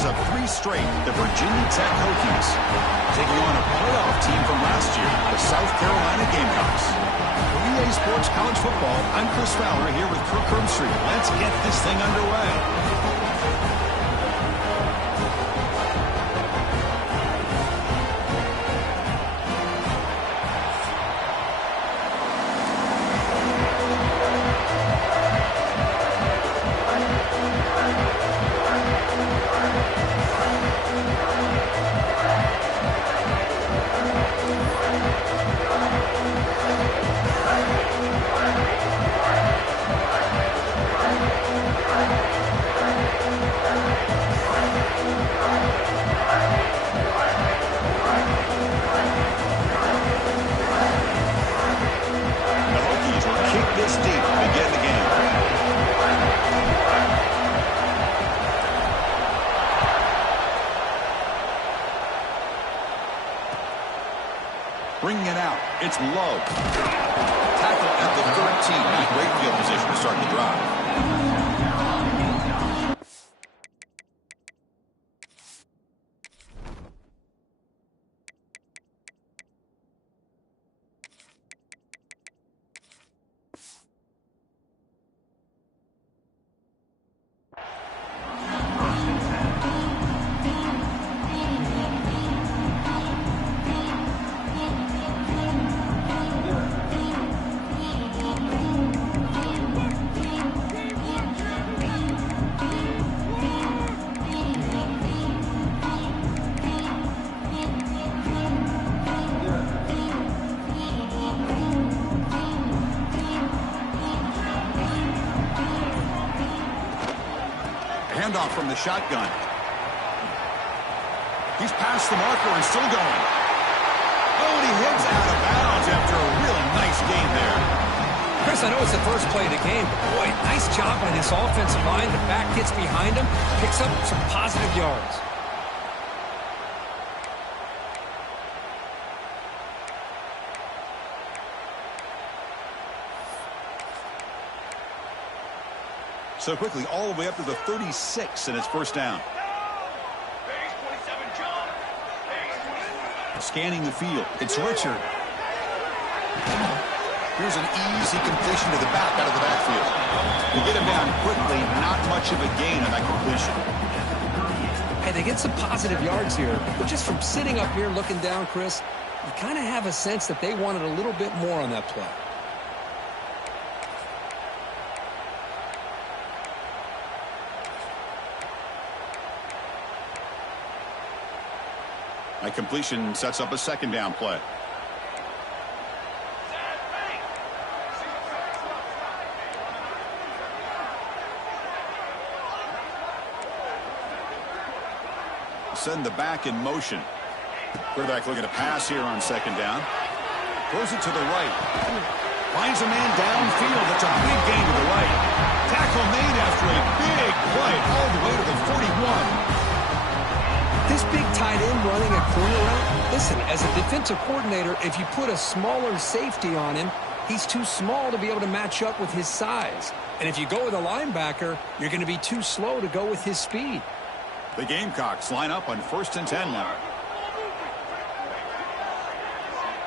winners of 3 straight, the Virginia Tech Hokies, taking on a playoff team from last year, the South Carolina Gamecocks. For EA Sports College Football, I'm Chris Fowler here with Kirk Herbstreit. Let's get this thing underway. Bringing it out. It's low. Tackle at the 13. Not great field position to start the drive. Handoff from the shotgun. He's past the marker and still going. Oh, and he heads out of bounds after a really nice gain there. Chris, I know it's the first play of the game, but boy, nice job by this offensive line. The back gets behind him, picks up some positive yards. So quickly, all the way up to the 36, and it's first down. Scanning the field, it's Richard. Here's an easy completion to the back out of the backfield. You get him down quickly, not much of a gain on that completion. Hey, they get some positive yards here, but just from sitting up here looking down, Chris, you kind of have a sense that they wanted a little bit more on that play. That completion sets up a second down play. Send the back in motion. Quarterback looking to pass here on second down. Throws it to the right. Finds a man downfield. That's a big gain to the right. Tackle made after a big play all the way to the 41. This big tight end running a corner route, listen, as a defensive coordinator, if you put a smaller safety on him, he's too small to be able to match up with his size. And if you go with a linebacker, you're going to be too slow to go with his speed. The Gamecocks line up on 1st and 10 now.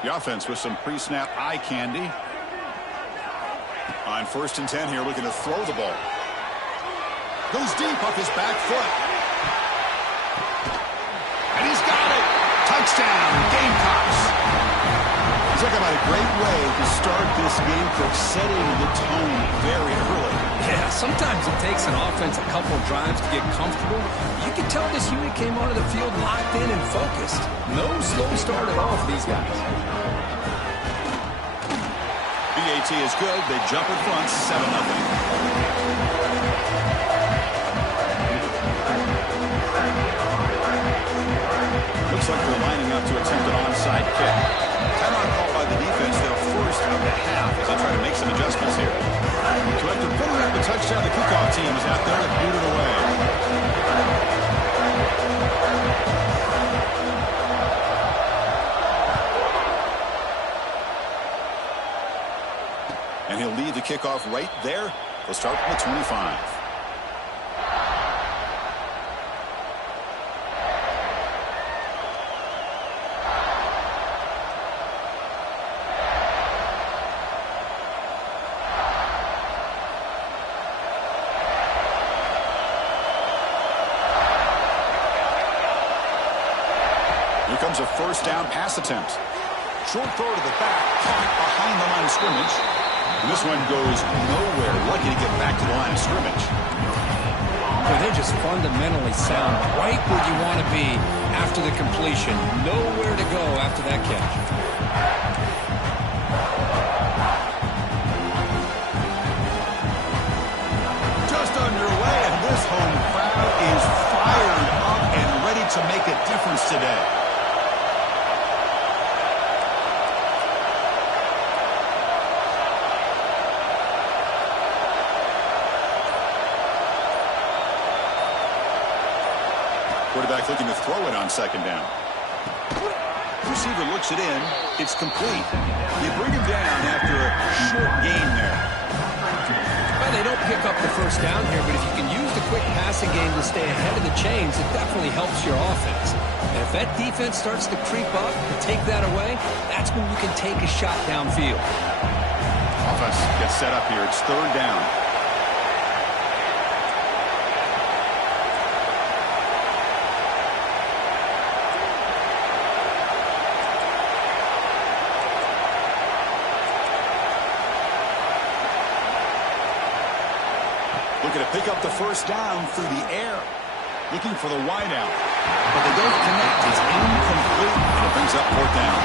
The offense with some pre-snap eye candy. On 1st and 10 here, looking to throw the ball. Goes deep off his back foot. And he's got it. Touchdown, Gamecocks. Talk about a great way to start this game, for setting the tone very early. Yeah, sometimes it takes an offense a couple of drives to get comfortable. You can tell this unit came onto the field locked in and focused. No slow start at all for these guys. BAT is good. They jump in front, 7-0. Looks like they're lining up to attempt an onside kick. Timeout called by the defense. They'll force out the half as they try to make some adjustments here. So after putting up the touchdown, the kickoff team is out there to boot it away. And he'll lead the kickoff right there. They'll start from the 25. comes a first down pass attempt. Short throw to the back, caught behind the line of scrimmage. And this one goes nowhere. Lucky to get back to the line of scrimmage. Well, they're just fundamentally sound, right where you want to be after the completion. Nowhere to go after that catch. Just underway, and this home crowd is fired up and ready to make a difference today. Quarterback looking to throw it on second down. Receiver looks it in. It's complete. You bring him down after a short gain there. Well, they don't pick up the first down here, but if you can use the quick passing game to stay ahead of the chains, it definitely helps your offense. And if that defense starts to creep up and take that away, that's when you can take a shot downfield. Offense gets set up here. It's third down. Looking to pick up the first down through the air. Looking for the wideout. But they don't connect. It's incomplete. And it brings up fourth down.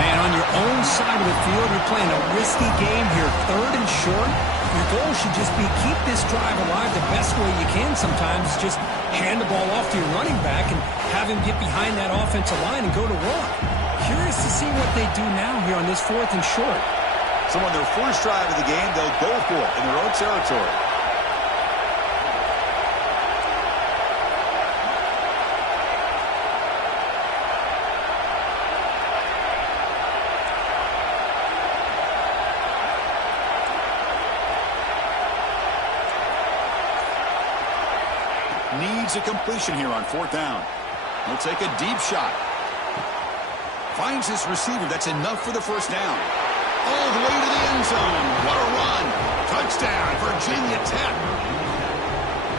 Man, on your own side of the field, you're playing a risky game here. Third and short. Your goal should just be keep this drive alive the best way you can sometimes. Just hand the ball off to your running back and have him get behind that offensive line and go to work. Curious to see what they do now here on this fourth and short. So on their first drive of the game, they'll go for it in their own territory. Needs a completion here on fourth down. He'll take a deep shot. Finds his receiver. That's enough for the first down. All the way to the end zone. What a run. Touchdown, Virginia Tech.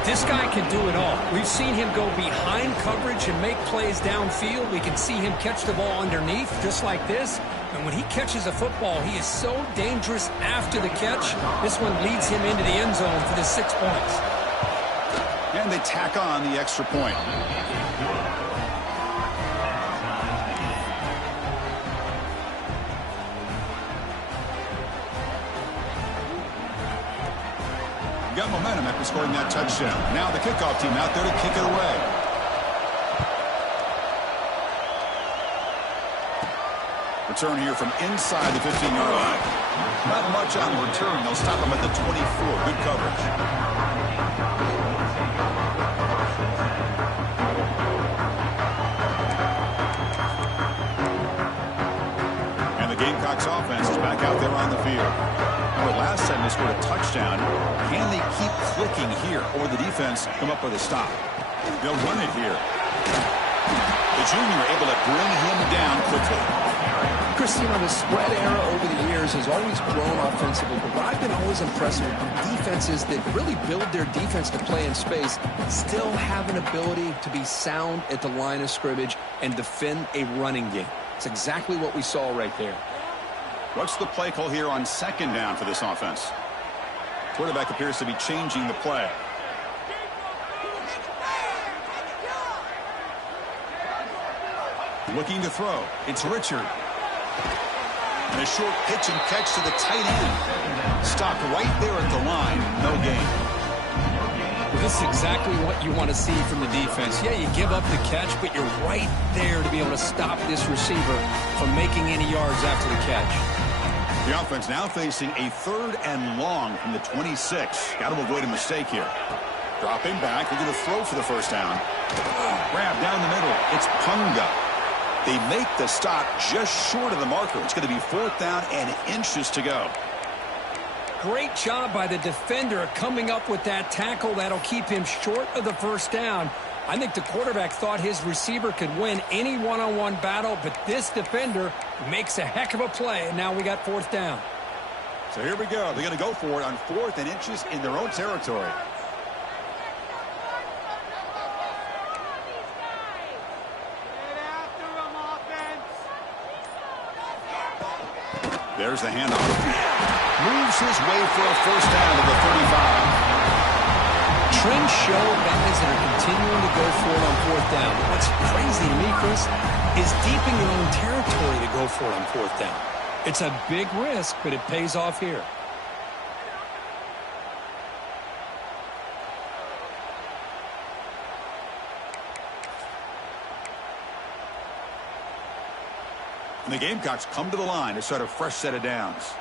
This guy can do it all. We've seen him go behind coverage and make plays downfield. We can see him catch the ball underneath just like this. And when he catches a football, he is so dangerous after the catch. This one leads him into the end zone for the 6 points. And they tack on the extra point. Got momentum after scoring that touchdown. Now the kickoff team out there to kick it away. Return here from inside the 15-yard line. Not much on the return. They'll stop him at the 24. Good coverage. And the Gamecocks offense is back out there on the field. Well, last time they scored a touchdown. Can they keep clicking here, or the defense come up with a stop? They'll run it here. The junior able to bring him down quickly. Christine, the spread era over the years has always grown offensively, but what I've been always impressed with defenses that really build their defense to play in space still have an ability to be sound at the line of scrimmage and defend a running game. It's exactly what we saw right there. What's the play call here on second down for this offense? Quarterback appears to be changing the play. Looking to throw. It's Richard. And a short pitch and catch to the tight end. Stopped right there at the line. No gain. Well, this is exactly what you want to see from the defense. Yeah, you give up the catch, but you're right there to be able to stop this receiver from making any yards after the catch. The offense now facing a third and long from the 26. Got to avoid a mistake here. Dropping back. They're going to throw for the first down. Grab down the middle. It's Punga. They make the stop just short of the marker. It's going to be fourth down and inches to go. Great job by the defender coming up with that tackle. That'll keep him short of the first down. I think the quarterback thought his receiver could win any one-on-one battle, but this defender makes a heck of a play, and now we got fourth down. So here we go. They're going to go for it on fourth and inches in their own territory. There's the handoff. Moves his way for a first down to the 35. Trends show guys that are continuing to go for it on fourth down. What's crazy to me, Chris, is deep in your own territory to go for it on fourth down. It's a big risk, but it pays off here. And the Gamecocks come to the line to start a fresh set of downs.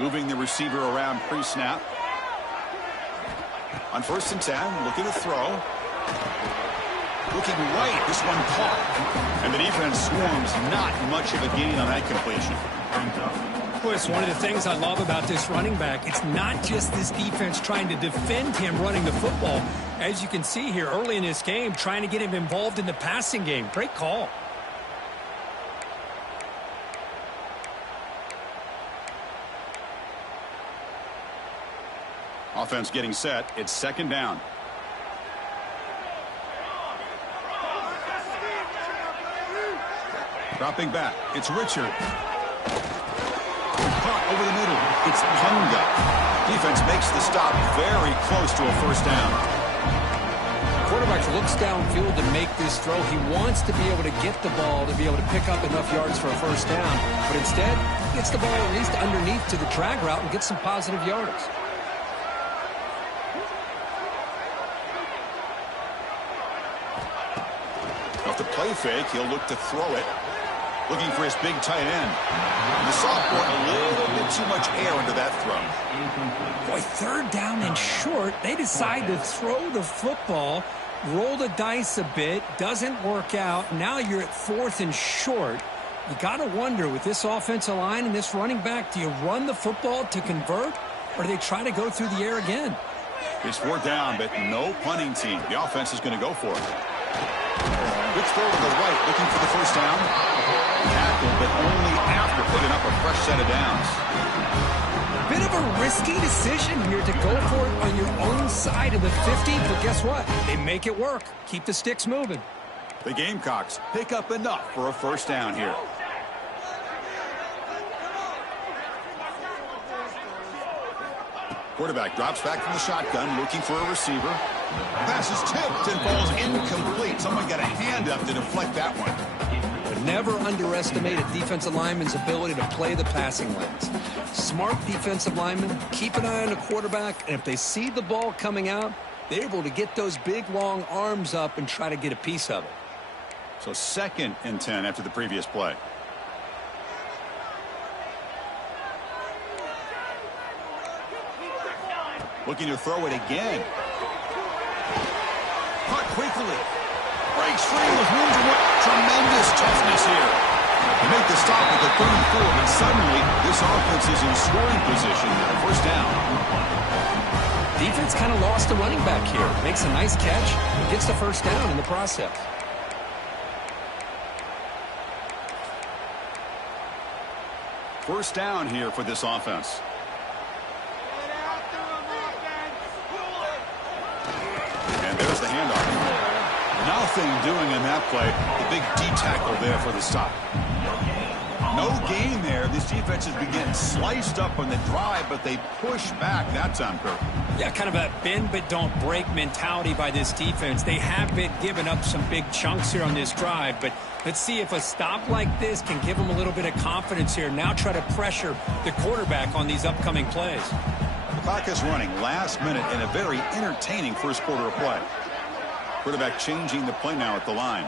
Moving the receiver around pre-snap. On 1st and 10, looking to throw. Looking right, this one caught. And the defense swarms, not much of a gain on that completion. Well, it's one of the things I love about this running back. It's not just this defense trying to defend him running the football. As you can see here early in this game, trying to get him involved in the passing game. Great call. Offense getting set. It's 2nd down. Dropping back. It's Richard. Caught over the middle. It's Punga. Defense makes the stop very close to a first down. Quarterback looks downfield to make this throw. He wants to be able to get the ball to be able to pick up enough yards for a first down. But instead, he gets the ball at least underneath to the drag route and gets some positive yards. Off the play fake, he'll look to throw it. Looking for his big tight end. The sophomore, a little bit too much air into that throw. Boy, 3rd down and short. They decide to throw the football, roll the dice a bit, doesn't work out. Now you're at 4th and short. You got to wonder, with this offensive line and this running back, do you run the football to convert, or do they try to go through the air again? It's 4th down, but no punting team. The offense is going to go for it. Quick throw to the right, looking for the first down. Tackle, but only after picking up a fresh set of downs. Bit of a risky decision here to go for it on your own side of the 50, but guess what? They make it work. Keep the sticks moving. The Gamecocks pick up enough for a first down here. Quarterback drops back from the shotgun, looking for a receiver. Pass is tipped and falls incomplete. Someone got a hand up to deflect that one. But never underestimate a defensive lineman's ability to play the passing lanes. Smart defensive linemen keep an eye on the quarterback, and if they see the ball coming out, they're able to get those big, long arms up and try to get a piece of it. So 2nd and 10 after the previous play. Looking to throw it again. Caught quickly. Breaks free with room to run. Tremendous toughness here. They make the stop at the 34, but suddenly this offense is in scoring position. First down. Defense kind of lost the running back here. Makes a nice catch and gets the first down in the process. First down here for this offense. And there's the handoff. Nothing doing in that play. The big D tackle there for the stop. No gain there. This defense has been getting sliced up on the drive, but they push back. That's on purpose. Yeah, kind of a bend but don't break mentality by this defense. They have been giving up some big chunks here on this drive, but let's see if a stop like this can give them a little bit of confidence here. Now try to pressure the quarterback on these upcoming plays. The clock is running last minute in a very entertaining first quarter of play. Quarterback changing the play now at the line.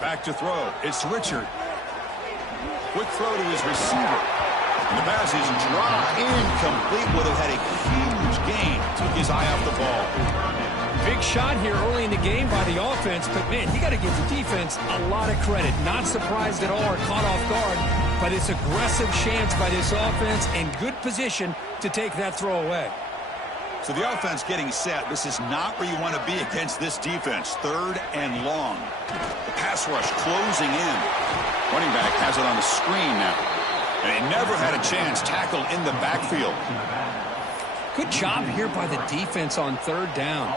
Back to throw. It's Richard. Quick throw to his receiver. And the pass is dropped incomplete. Would have had a huge gain. Took his eye off the ball. Big shot here early in the game by the offense, but man, you got to give the defense a lot of credit. Not surprised at all or caught off guard by this aggressive chance by this offense and good position to take that throw away. So the offense getting set. This is not where you want to be against this defense. 3rd and long. The pass rush closing in. Running back has it on the screen now. And he never had a chance. Tackle in the backfield. Good job here by the defense on third down.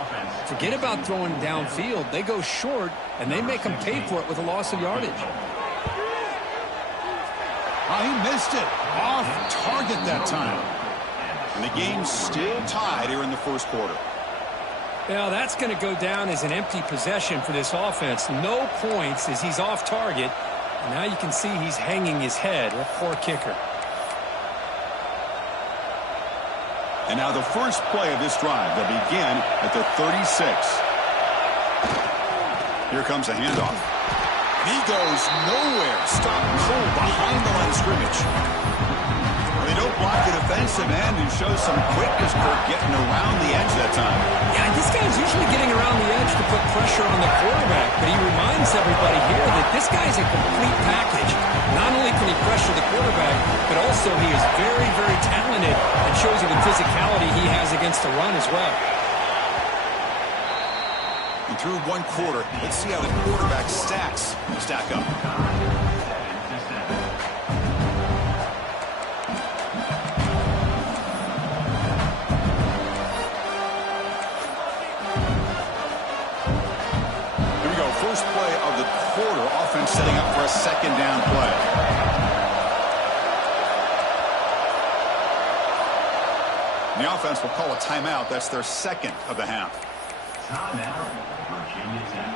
Forget about throwing downfield. They go short, and they make them pay for it with a loss of yardage. Oh, he missed it. Off target that time. And the game's still tied here in the first quarter. Well, that's going to go down as an empty possession for this offense. No points as he's off target. And now you can see he's hanging his head. A poor kicker. And now the first play of this drive. They'll begin at the 36. Here comes a handoff. He goes nowhere. Stop cold behind the line of scrimmage. They don't block the defensive end and show some quickness for getting around the edge that time. Yeah, this guy's usually getting around the edge to put pressure on the quarterback, but he reminds everybody here that this guy's a complete package. Not only can he pressure the quarterback, but also he is very, very talented and shows you the physicality he has against the run as well. And through one quarter, let's see how the quarterback stack up. First play of the quarter, offense setting up for a second down play. The offense will call a timeout. That's their second of the half. Timeout, Virginia Tech.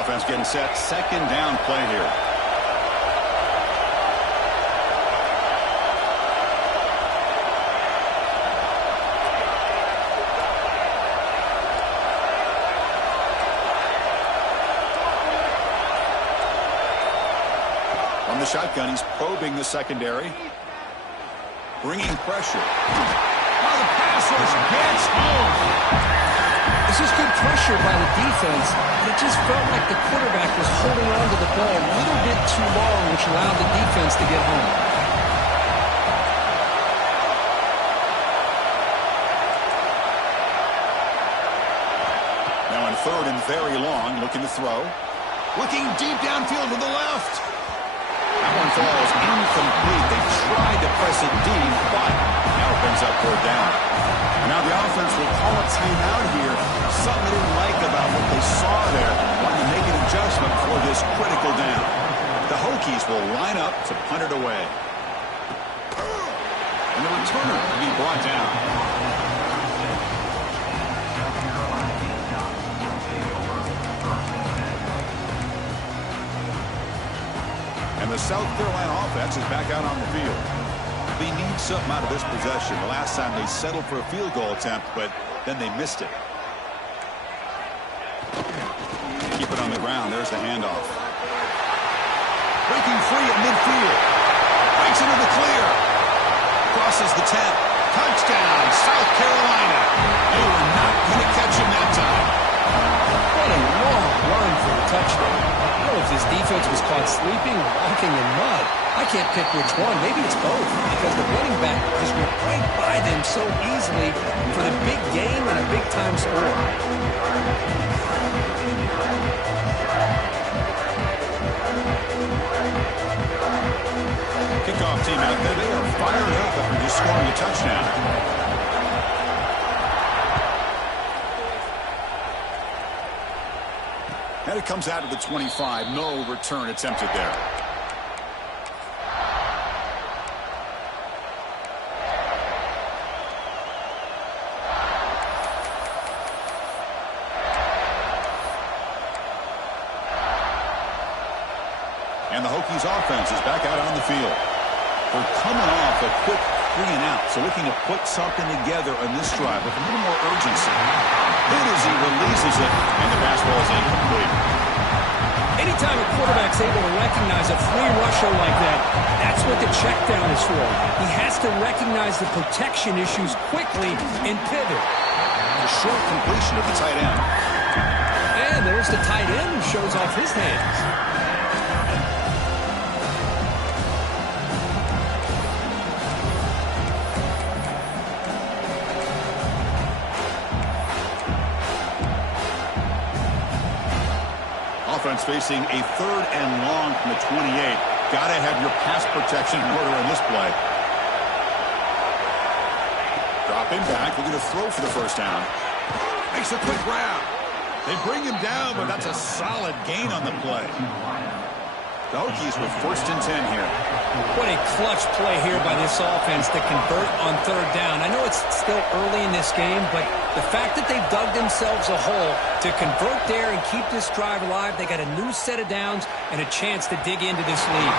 Offense getting set. Second down play here. On the shotgun, he's probing the secondary. Bringing pressure. Oh, the pass rush gets home. This is good pressure by the defense, but it just felt like the quarterback was holding on to the ball a little bit too long, which allowed the defense to get home. Now in third and very long, looking to throw. Looking deep downfield to the left. That one falls incomplete. They tried to press it deep, but now it brings up third down. Now the offense will call a timeout here. Something they didn't like about what they saw there. Wanting to make an adjustment for this critical down. The Hokies will line up to punt it away. And the returner will be brought down. And the South Carolina offense is back out on the field. They need something out of this possession. The last time they settled for a field goal attempt, but then they missed it. Keep it on the ground. There's the handoff. Breaking free at midfield. Breaks into the clear. Crosses the 10. Touchdown, South Carolina. They were not going to catch him that time. What a long run for a touchdown. I don't know if this defense was caught sleeping or walking in mud. I can't pick which one. Maybe it's both, because the running back just went right by them so easily for the big game and a big-time score. Kickoff team out there. They are fired up after just scoring a touchdown. And it comes out of the 25. No return attempted there. And the Hokies offense is back out on the field. They're coming off a quick 3 and out, so looking to put something together on this drive with a little more urgency. Then as he releases it, and the pass ball is incomplete. Anytime a quarterback's able to recognize a free rusher like that, that's what the check down is for. He has to recognize the protection issues quickly and pivot. A short completion of the tight end. And there's the tight end who shows off his hands. Offense facing a 3rd and long from the 28. got to have your pass protection in order in this play. Dropping back, looking to throw for the first down. Makes a quick grab. They bring him down, but that's a solid gain on the play. The Hokies with 1st and 10 here. What a clutch play here by this offense to convert on 3rd down. I know it's still early in this game, but the fact that they've dug themselves a hole to convert there and keep this drive alive, they got a new set of downs and a chance to dig into this lead.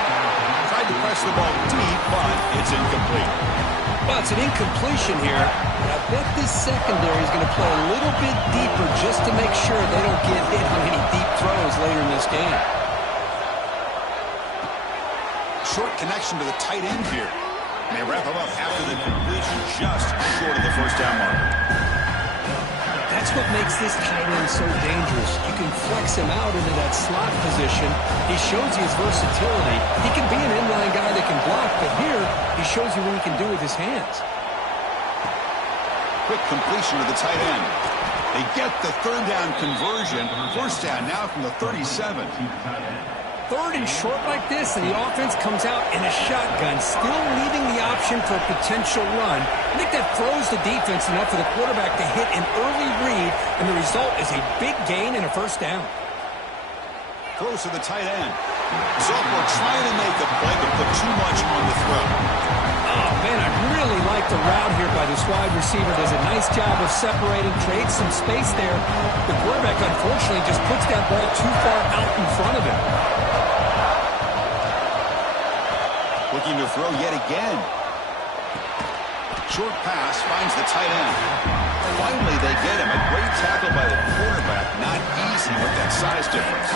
Tried to press the ball deep, but it's incomplete. Well, it's an incompletion here, but I bet this secondary is going to play a little bit deeper just to make sure they don't get hit on any deep throws later in this game. Short connection to the tight end here. And they wrap him up after the completion, just short of the first down marker. That's what makes this tight end so dangerous. You can flex him out into that slot position. He shows you his versatility. He can be an inline guy that can block, but here he shows you what he can do with his hands. Quick completion to the tight end. They get the 3rd down conversion. First down now from the 37. 3rd and short like this, and the offense comes out in a shotgun, still leaving the option for a potential run. I think that throws the defense enough for the quarterback to hit an early read, and the result is a big gain and a first down. Throws to the tight end. Zolberg trying to make a play, but put too much on the throw. Oh, man, I really like the route here by this wide receiver. Does a nice job of separating, creates some space there. The quarterback, unfortunately, just puts that ball too far out in front of him. Looking to throw yet again. Short pass finds the tight end. Finally, they get him. A great tackle by the quarterback. Not easy with that size difference.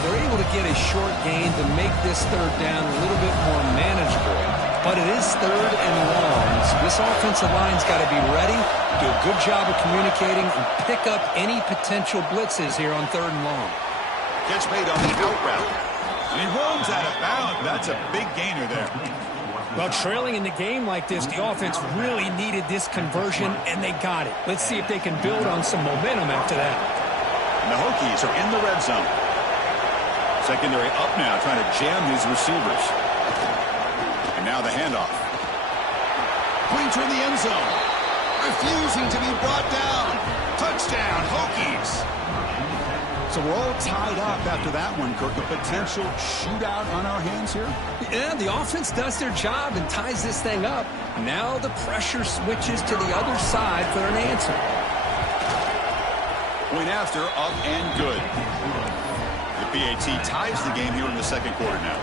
They're able to get a short gain to make this 3rd down a little bit more manageable. But it is 3rd and long, so this offensive line's got to be ready, do a good job of communicating, and pick up any potential blitzes here on 3rd and long. Catch made on the out route. And he rolls out of bounds. That's a big gainer there. Well, trailing in the game like this, the offense really needed this conversion, and they got it. Let's see if they can build on some momentum after that. And the Hokies are in the red zone. Secondary up now, trying to jam these receivers. And now the handoff. Pointer in the end zone. Refusing to be brought down. Touchdown, Hokies. So we're all tied up after that one, Kirk. A potential shootout on our hands here? Yeah, the offense does their job and ties this thing up. Now the pressure switches to the other side for an answer. Point after, up and good. The PAT ties the game here in the 2nd quarter now.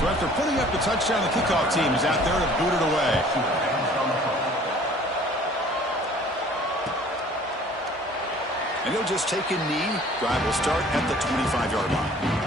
So after putting up the touchdown, the kickoff team is out there to boot it away. And he'll just take a knee. Drive will start at the 25-yard line.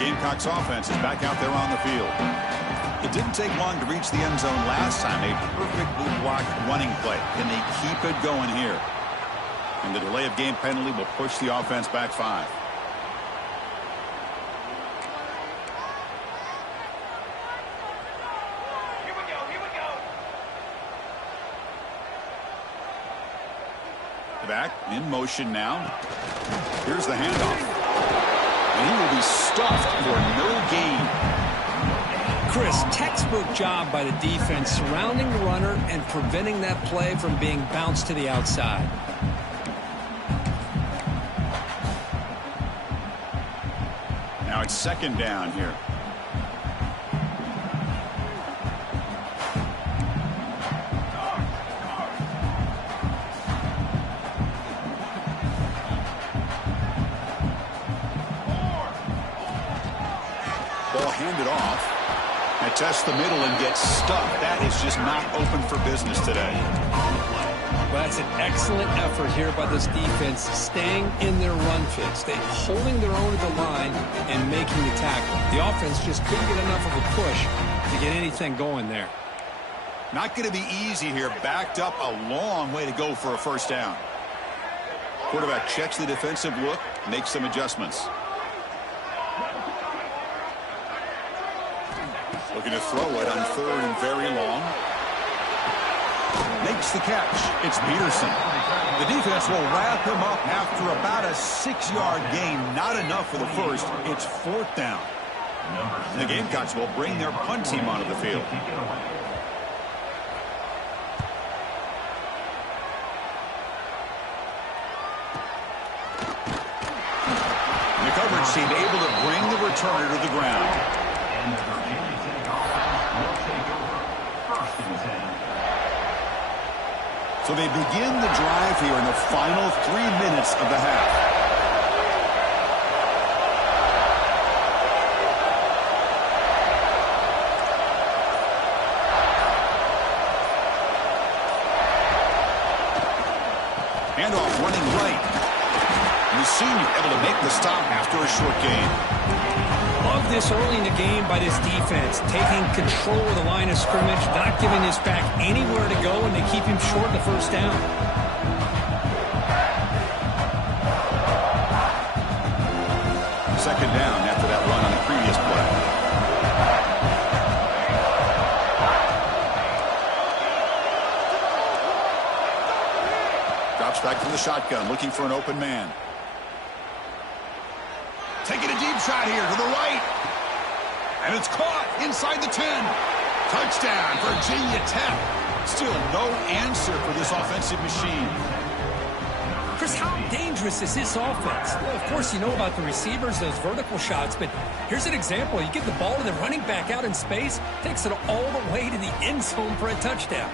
Gamecocks offense is back out there on the field. It didn't take long to reach the end zone last time. A perfectly blocked running play. Can they keep it going here? And the delay of game penalty will push the offense back 5. Back in motion now. Here's the handoff. And he will be stuffed for no gain. Chris, textbook job by the defense surrounding the runner and preventing that play from being bounced to the outside. Now it's 2nd down here. Handed off. And test the middle and get stuck. That is just not open for business today. Well, that's an excellent effort here by this defense, staying in their run fits. They're holding their own at the line and making the tackle. The offense just couldn't get enough of a push to get anything going there. Not going to be easy here. Backed up a long way to go for a first down. Quarterback checks the defensive look, makes some adjustments. Looking to throw it on 3rd and very long. Makes the catch. It's Peterson. The defense will wrap him up after about a 6-yard gain. Not enough for the first. It's 4th down. The Gamecocks will bring their punt team onto the field. The coverage team able to bring the returner to the ground. And the Virginia Tech offense will take over. 1st and 10. So they begin the drive here in the final 3 minutes of the half. Handoff running right. And the senior able to make the stop after a short gain. Love this early in the game by this defense, taking control of the line of scrimmage, not giving this back anywhere to go, and they keep him short of the first down. Second down after that run on the previous play. Drops back from the shotgun, looking for an open man. Taking a deep shot here to the right. And it's caught inside the 10. Touchdown, Virginia Tech. Still no answer for this offensive machine. Chris, how dangerous is this offense? Well, of course, you know about the receivers, those vertical shots, but here's an example. You get the ball to the running back out in space, takes it all the way to the end zone for a touchdown.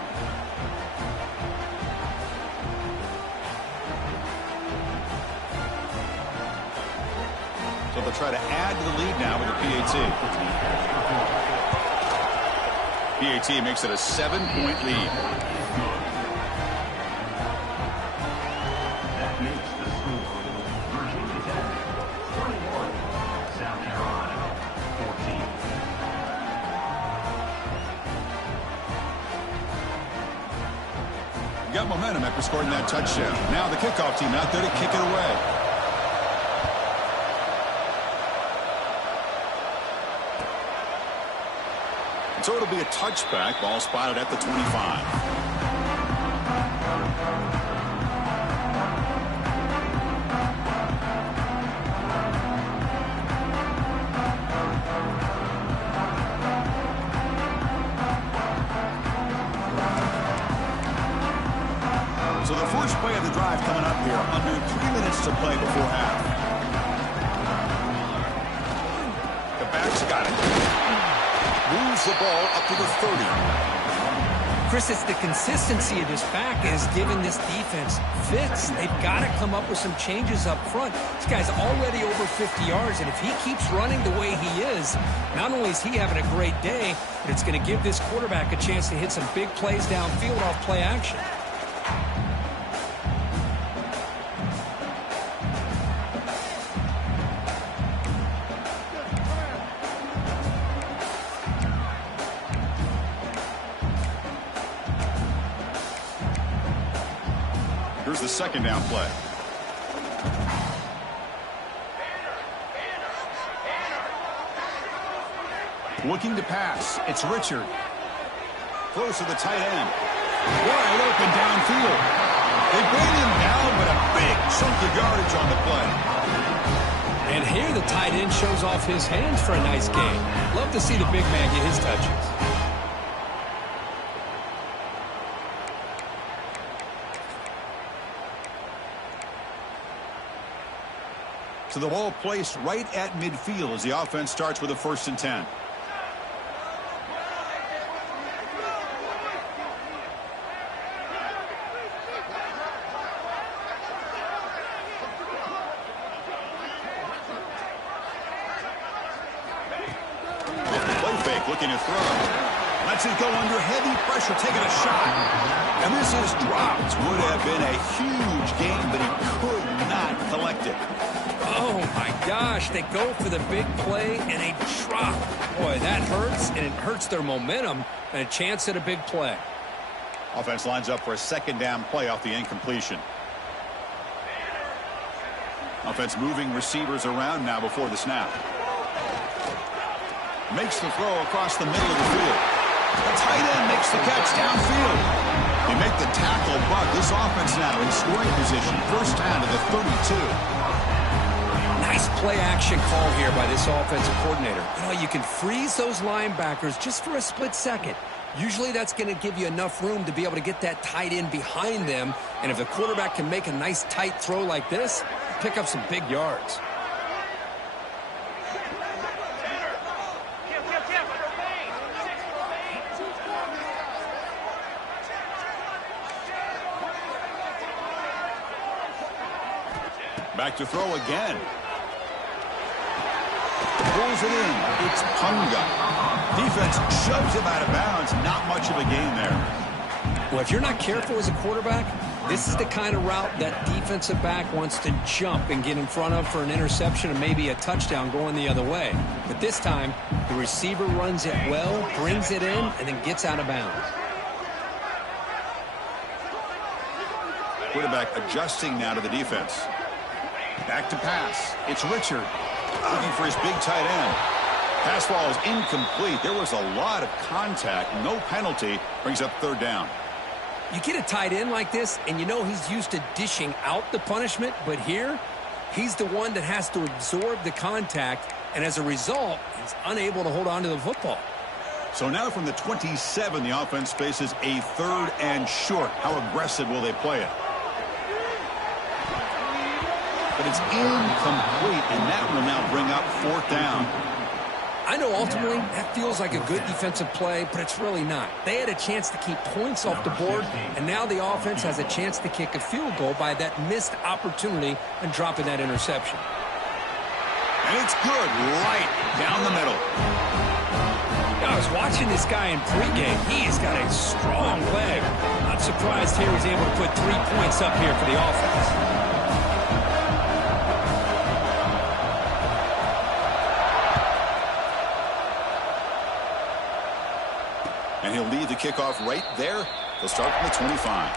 So they'll try to add to the lead now with a PAT. PAT makes it a 7-point lead. That makes the score Virginia Tech 21, South Carolina 14. Got momentum after scoring that touchdown. Now the kickoff team out there to kick it away. So it'll be a touchback. Ball spotted at the 25. So the first play of the drive coming up here. Under 3 minutes to play before half. The back's got it. Moves the ball up to the 30. Chris, it's the consistency of this back is giving this defense fits. They've got to come up with some changes up front. This guy's already over 50 yards, and if he keeps running the way he is, not only is he having a great day, but it's going to give this quarterback a chance to hit some big plays downfield off play action. Here's the second down play. Looking to pass. It's Richard. Close to the tight end. Wide open downfield. They bring him down, but a big chunk of yardage on the play. And here the tight end shows off his hands for a nice game. Love to see the big man get his touches. So the ball placed right at midfield as the offense starts with a 1st and 10. Play fake, looking to throw. Lets it go under heavy pressure, taking a shot. And this is dropped. Would have been a huge gain, but he could not collect it. Oh, my gosh. They go for the big play, and they drop. Boy, that hurts, and it hurts their momentum and a chance at a big play. Offense lines up for a second down play off the incompletion. Offense moving receivers around now before the snap. Makes the throw across the middle of the field. The tight end makes the catch downfield. They make the tackle, but this offense now in scoring position. First down to the 32. Nice play action call here by this offensive coordinator. You know, you can freeze those linebackers just for a split second. Usually that's going to give you enough room to be able to get that tight end behind them. And if the quarterback can make a nice tight throw like this, pick up some big yards. Back to throw again. Pulls it in. It's Punga. Defense shoves him out of bounds. Not much of a gain there. Well, if you're not careful as a quarterback, this is the kind of route that defensive back wants to jump and get in front of for an interception and maybe a touchdown going the other way. But this time, the receiver runs it well, brings it in, and then gets out of bounds. Quarterback adjusting now to the defense. Back to pass. It's Richard looking for his big tight end. Pass ball is incomplete. There was a lot of contact. No penalty. Brings up third down. You get a tight end like this, and you know he's used to dishing out the punishment, but here, he's the one that has to absorb the contact, and as a result, he's unable to hold on to the football. So now from the 27, the offense faces a third and short. How aggressive will they play it? But it's incomplete, and that will now bring up fourth down. I know ultimately that feels like a good defensive play, but it's really not. They had a chance to keep points off the board, and now the offense has a chance to kick a field goal by that missed opportunity and dropping that interception. And it's good right down the middle. I was watching this guy in pregame. He's got a strong leg. Not surprised here he's able to put 3 points up here for the offense. And he'll lead the kickoff right there. They'll start from the 25.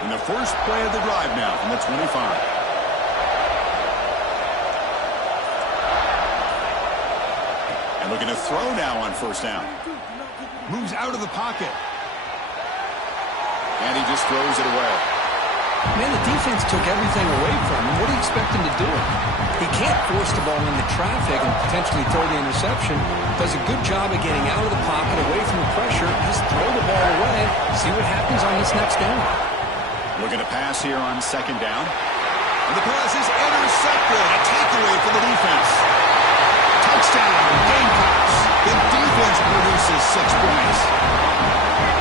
And the first play of the drive now from the 25. And looking to throw now on first down. Moves out of the pocket. And he just throws it away. Man, the defense took everything away from him. What do you expect him to do? He can't force the ball into traffic and potentially throw the interception. Does a good job of getting out of the pocket, away from the pressure. Just throw the ball away. See what happens on this next down. Looking to pass here on second down. And the pass is intercepted. A takeaway for the defense. Touchdown, Gamecocks. The defense produces 6 points.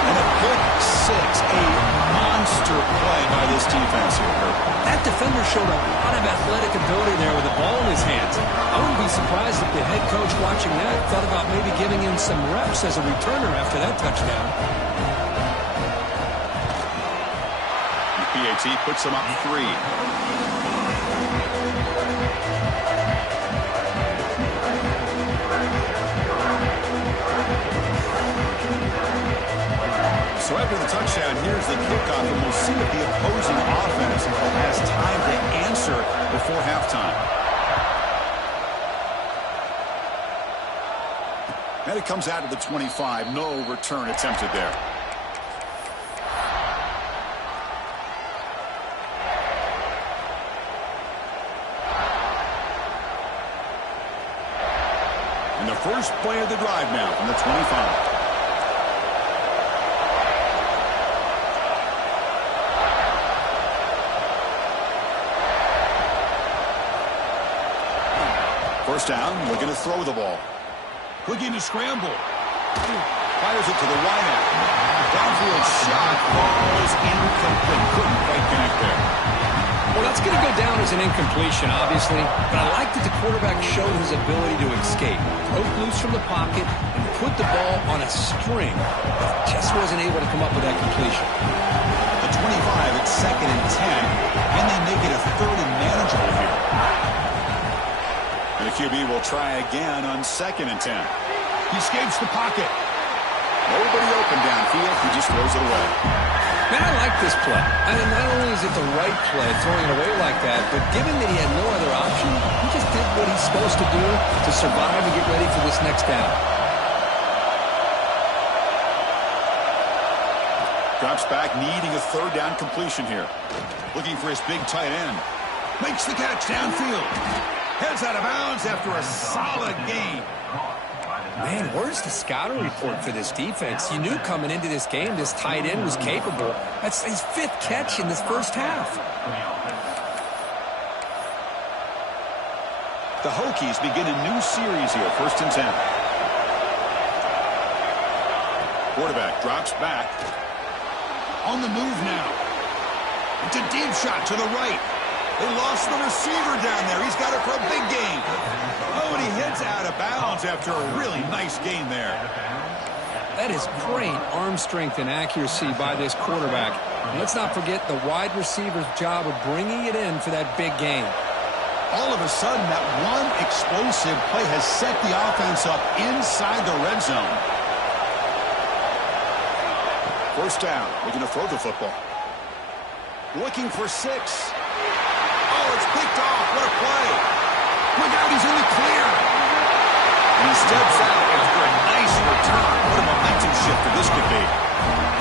And a pick six, a monster play by this defense here. That defender showed a lot of athletic ability there with the ball in his hands. I wouldn't be surprised if the head coach watching that thought about maybe giving him some reps as a returner after that touchdown. The PAT puts them up 3. So after the touchdown, here's the kickoff, and we'll see if the opposing offense has time to answer before halftime. And it comes out to the 25. No return attempted there. And the first play of the drive now from the 25. First down, looking to throw the ball. Looking to scramble. Fires it to the wideout. Downfield shot falls incomplete. Couldn't quite connect there. Well, that's going to go down as an incompletion, obviously, but I like that the quarterback showed his ability to escape, broke loose from the pocket, and put the ball on a string, but just wasn't able to come up with that completion. The 25, it's 2nd and 10, and they make it a 3rd and manageable here. And the QB will try again on 2nd and 10. He escapes the pocket. Nobody open downfield. He just throws it away. Man, I like this play. I mean, not only is it the right play, throwing it away like that, but given that he had no other option, he just did what he's supposed to do to survive and get ready for this next down. Drops back, needing a 3rd down completion here. Looking for his big tight end. Makes the catch downfield. Heads out of bounds after a solid gain. Man, where's the scouting report for this defense? You knew coming into this game this tight end was capable. That's his 5th catch in this first half. The Hokies begin a new series here, 1st and 10. Quarterback drops back. On the move now. It's a deep shot to the right. They lost the receiver down there. He's got it for a big gain. Oh, and he hits out of bounds after a really nice gain there. That is great arm strength and accuracy by this quarterback. And let's not forget the wide receiver's job of bringing it in for that big gain. All of a sudden, that one explosive play has set the offense up inside the red zone. 1st down, looking to throw the football. Looking for 6. Oh, it's picked off. What a play. Look out, he's in the clear. And he steps out after a nice return. What a momentum shifter this could be.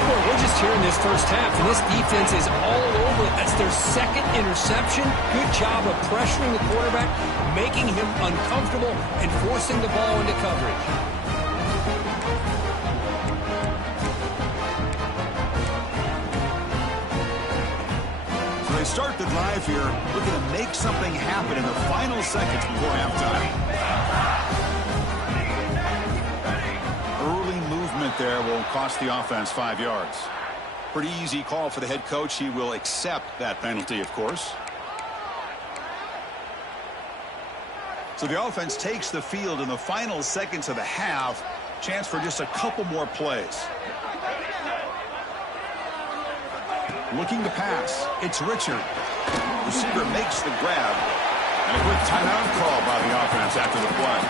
Well, we're just here in this first half, and this defense is all over it. That's their 2nd interception. Good job of pressuring the quarterback, making him uncomfortable, and forcing the ball into coverage. They start the drive here, looking to make something happen in the final seconds before halftime. Early movement there will cost the offense 5 yards. Pretty easy call for the head coach. He will accept that penalty, of course. So the offense takes the field in the final seconds of the half. Chance for just a couple more plays. Looking to pass. It's Richard. Receiver makes the grab. And a quick timeout call by the offense after the play.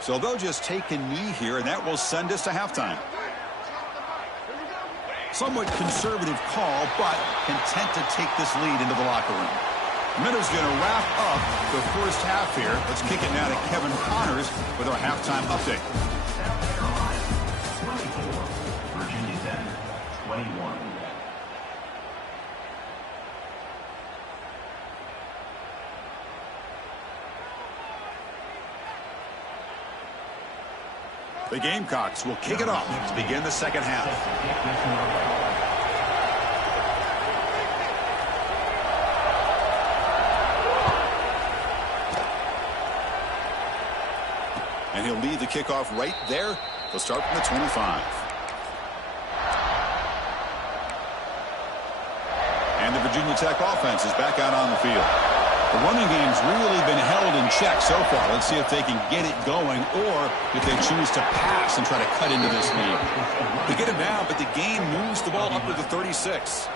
So they'll just take a knee here, and that will send us to halftime. Somewhat conservative call, but content to take this lead into the locker room. Miller's going to wrap up the first half here. Let's kick it now to Kevin Connors with our halftime update. South Carolina, 24. Virginia Tech, 21. The Gamecocks will kick it off to begin the second half. And he'll lead the kickoff right there. He'll start from the 25. And the Virginia Tech offense is back out on the field. The running game's really been held in check so far. Let's see if they can get it going or if they choose to pass and try to cut into this lead. They get it now, but the game moves the ball up to the 36.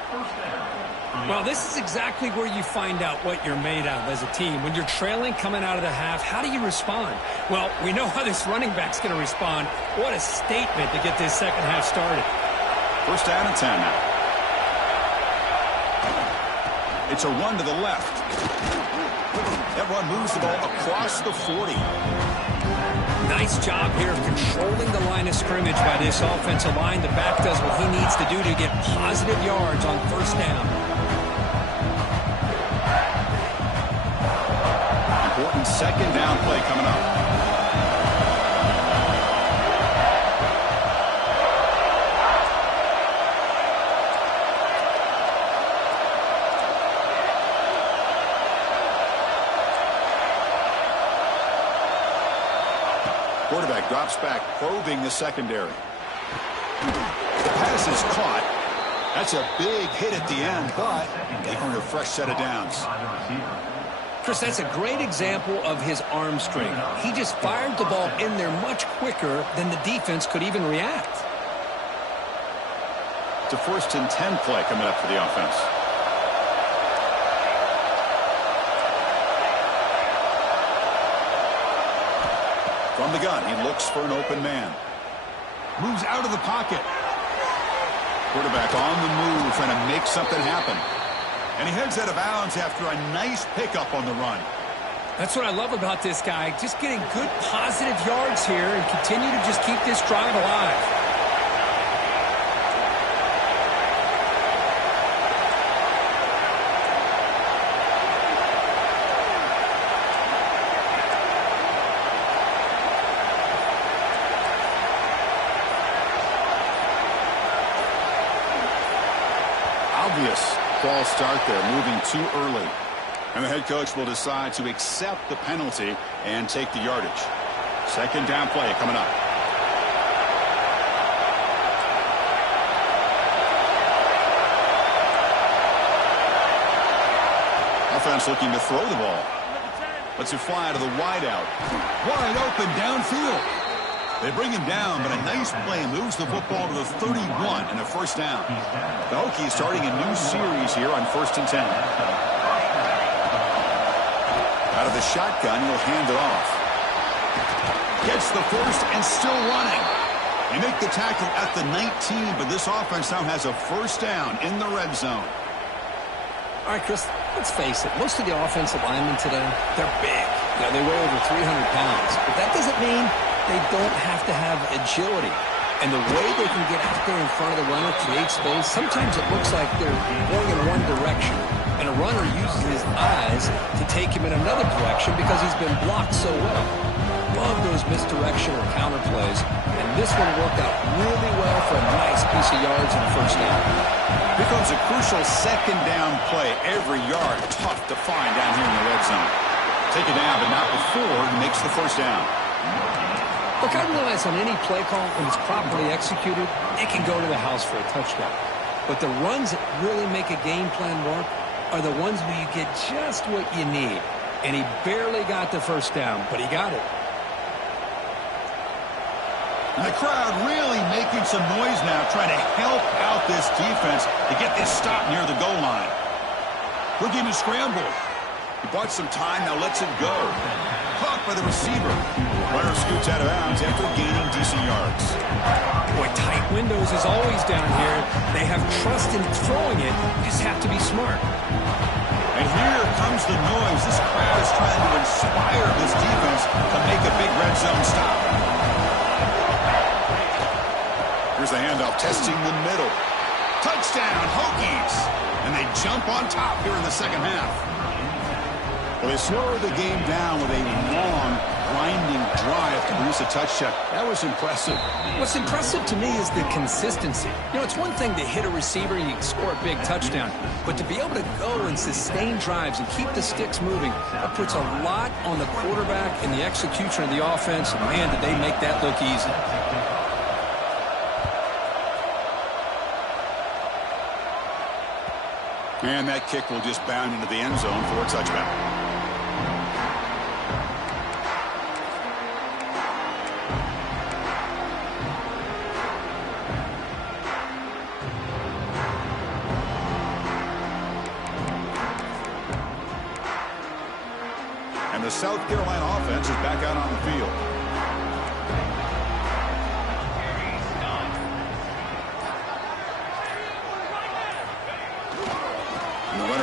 Well, this is exactly where you find out what you're made of as a team. When you're trailing coming out of the half, how do you respond? Well, we know how this running back's going to respond. What a statement to get this second half started. 1st down and 10 now. It's a run to the left. That run moves the ball across the 40. Nice job here of controlling the line of scrimmage by this offensive line. The back does what he needs to do to get positive yards on 1st down. Important 2nd down play coming up. Quarterback drops back, probing the secondary. The pass is caught. That's a big hit at the end, but they earn a fresh set of downs. Chris, that's a great example of his arm strength. He just fired the ball in there much quicker than the defense could even react. It's a 1st and 10 play coming up for the offense. From the gun, he looks for an open man. Moves out of the pocket. Quarterback on the move, trying to make something happen. And he heads out of bounds after a nice pickup on the run. That's what I love about this guy. Just getting good positive yards here and continue to just keep this drive alive. Obvious false start there, moving too early. And the head coach will decide to accept the penalty and take the yardage. 2nd down play coming up. Offense looking to throw the ball. Lets it fly to the wideout. Wide open downfield. They bring him down, but a nice play moves the football to the 31 and a 1st down. The Hokies starting a new series here on 1st and 10. Out of the shotgun, he'll hand it off. Gets the 1st and still running. They make the tackle at the 19, but this offense now has a 1st down in the red zone. All right, Chris, let's face it. Most of the offensive linemen today, they're big. You know, they weigh over 300 pounds. But that doesn't mean they don't have to have agility. And the way they can get out there in front of the runner, create space, sometimes it looks like they're going in one direction. And a runner uses his eyes to take him in another direction because he's been blocked so well. Love those misdirection or counter plays. And this one worked out really well for a nice piece of yards and a 1st down. Here comes a crucial 2nd down play. Every yard tough to find down here in the red zone. Take it down, but not before he makes the 1st down. Look, I realize on any play call, when it's properly executed, it can go to the house for a touchdown. But the runs that really make a game plan work are the ones where you get just what you need. And he barely got the 1st down, but he got it. And the crowd really making some noise now, trying to help out this defense to get this stop near the goal line. Looking to scramble. He bought some time, now lets it go. Caught by the receiver. Runner scoots out of bounds after gaining decent yards. Boy, tight windows is always down here. They have trust in throwing it. You just have to be smart. And here comes the noise. This crowd is trying to inspire this defense to make a big red zone stop. Here's the handoff, testing the middle. Touchdown, Hokies! And they jump on top here in the 2nd half. Well, they slowed the game down with a long, grinding drive to produce a touchdown. That was impressive. What's impressive to me is the consistency. You know, it's one thing to hit a receiver and you can score a big touchdown, but to be able to go and sustain drives and keep the sticks moving, that puts a lot on the quarterback and the execution of the offense. And man, did they make that look easy. And that kick will just bound into the end zone for a touchdown. And the South Carolina offense is back out on the field.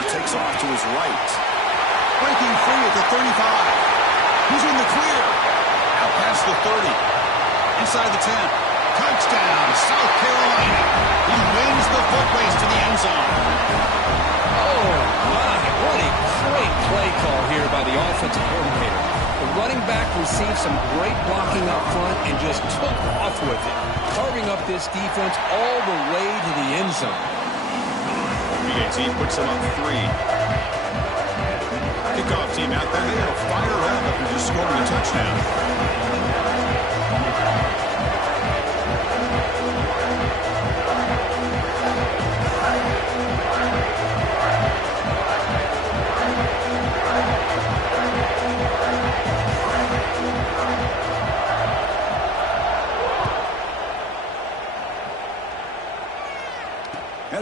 Takes off to his right. Breaking free at the 35. He's in the clear. Out past the 30. Inside the 10. Touchdown, South Carolina. He wins the foot race to the end zone. Oh, my. What a great play call here by the offensive coordinator. The running back received some great blocking up front and just took off with it, carving up this defense all the way to the end zone. PAT puts them up 3. Kickoff team out there. They will fire up after just scoring a touchdown.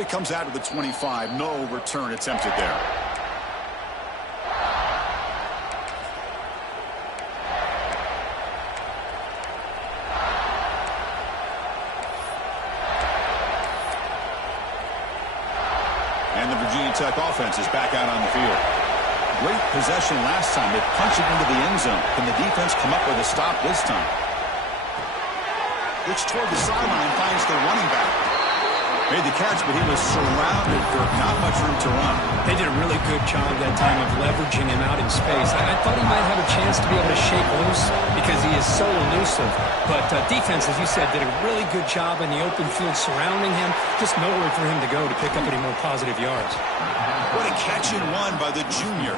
It comes out to the 25. No return attempted there. And the Virginia Tech offense is back out on the field. Great possession last time. They punched it into the end zone. Can the defense come up with a stop this time? Looks toward the sideline, finds the running back. Made the catch, but he was surrounded for not much room to run. They did a really good job that time of leveraging him out in space. I thought he might have a chance to be able to shake loose because he is so elusive. But defense, as you said, did a really good job in the open field surrounding him. Just nowhere for him to go to pick up any more positive yards. What a catch and run by the junior.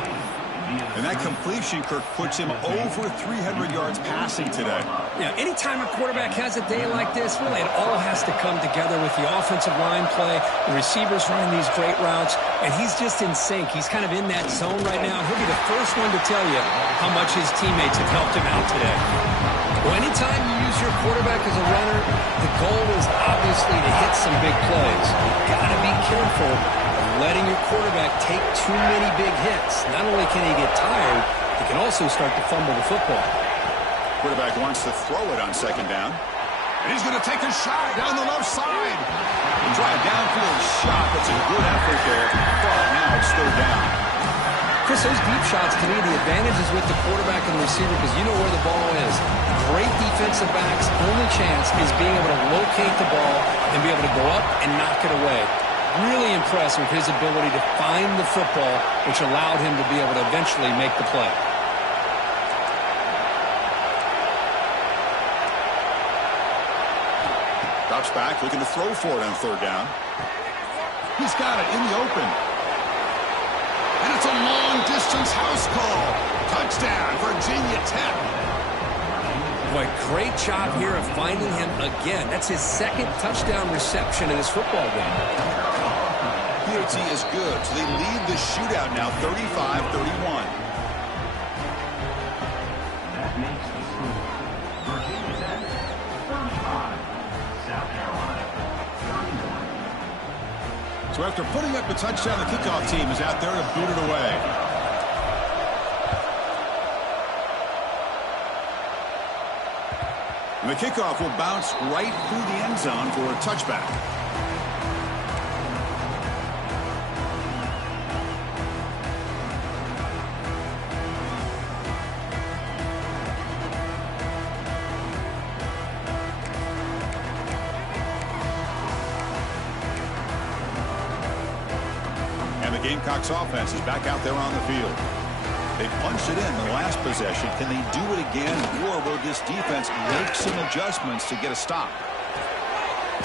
And that completion, Kirk, puts him over 300 yards passing today. Yeah, anytime a quarterback has a day like this, really it all has to come together with the offensive line play, the receivers running these great routes, and he's just in sync. He's kind of in that zone right now, and he'll be the first one to tell you how much his teammates have helped him out today. Well, anytime you use your quarterback as a runner, the goal is obviously to hit some big plays. Got to be careful letting your quarterback take too many big hits. Not only can he get tired, he can also start to fumble the football. Quarterback wants to throw it on second down. And he's going to take a shot down the left side. And try a downfield shot. That's a good effort there. But now it's third down. Chris, those deep shots, to me, the advantage is with the quarterback and the receiver because you know where the ball is. Great defensive backs' only chance is being able to locate the ball and be able to go up and knock it away. Really impressed with his ability to find the football, which allowed him to be able to eventually make the play. Drops back, looking to throw for it on third down. He's got it in the open. And it's a long-distance house call. Touchdown, Virginia Tech. Boy, great job here of finding him again. That's his second touchdown reception in this football game. POT is good, so they lead the shootout now 35-31. That makes the score. Virginia Tech, 35. South Carolina, 31. So after putting up a touchdown, the kickoff team is out there to boot it away. And the kickoff will bounce right through the end zone for a touchback. And the Gamecocks offense is back out there on the field. They punched it in the last possession. Can they do it again, or will this defense make some adjustments to get a stop?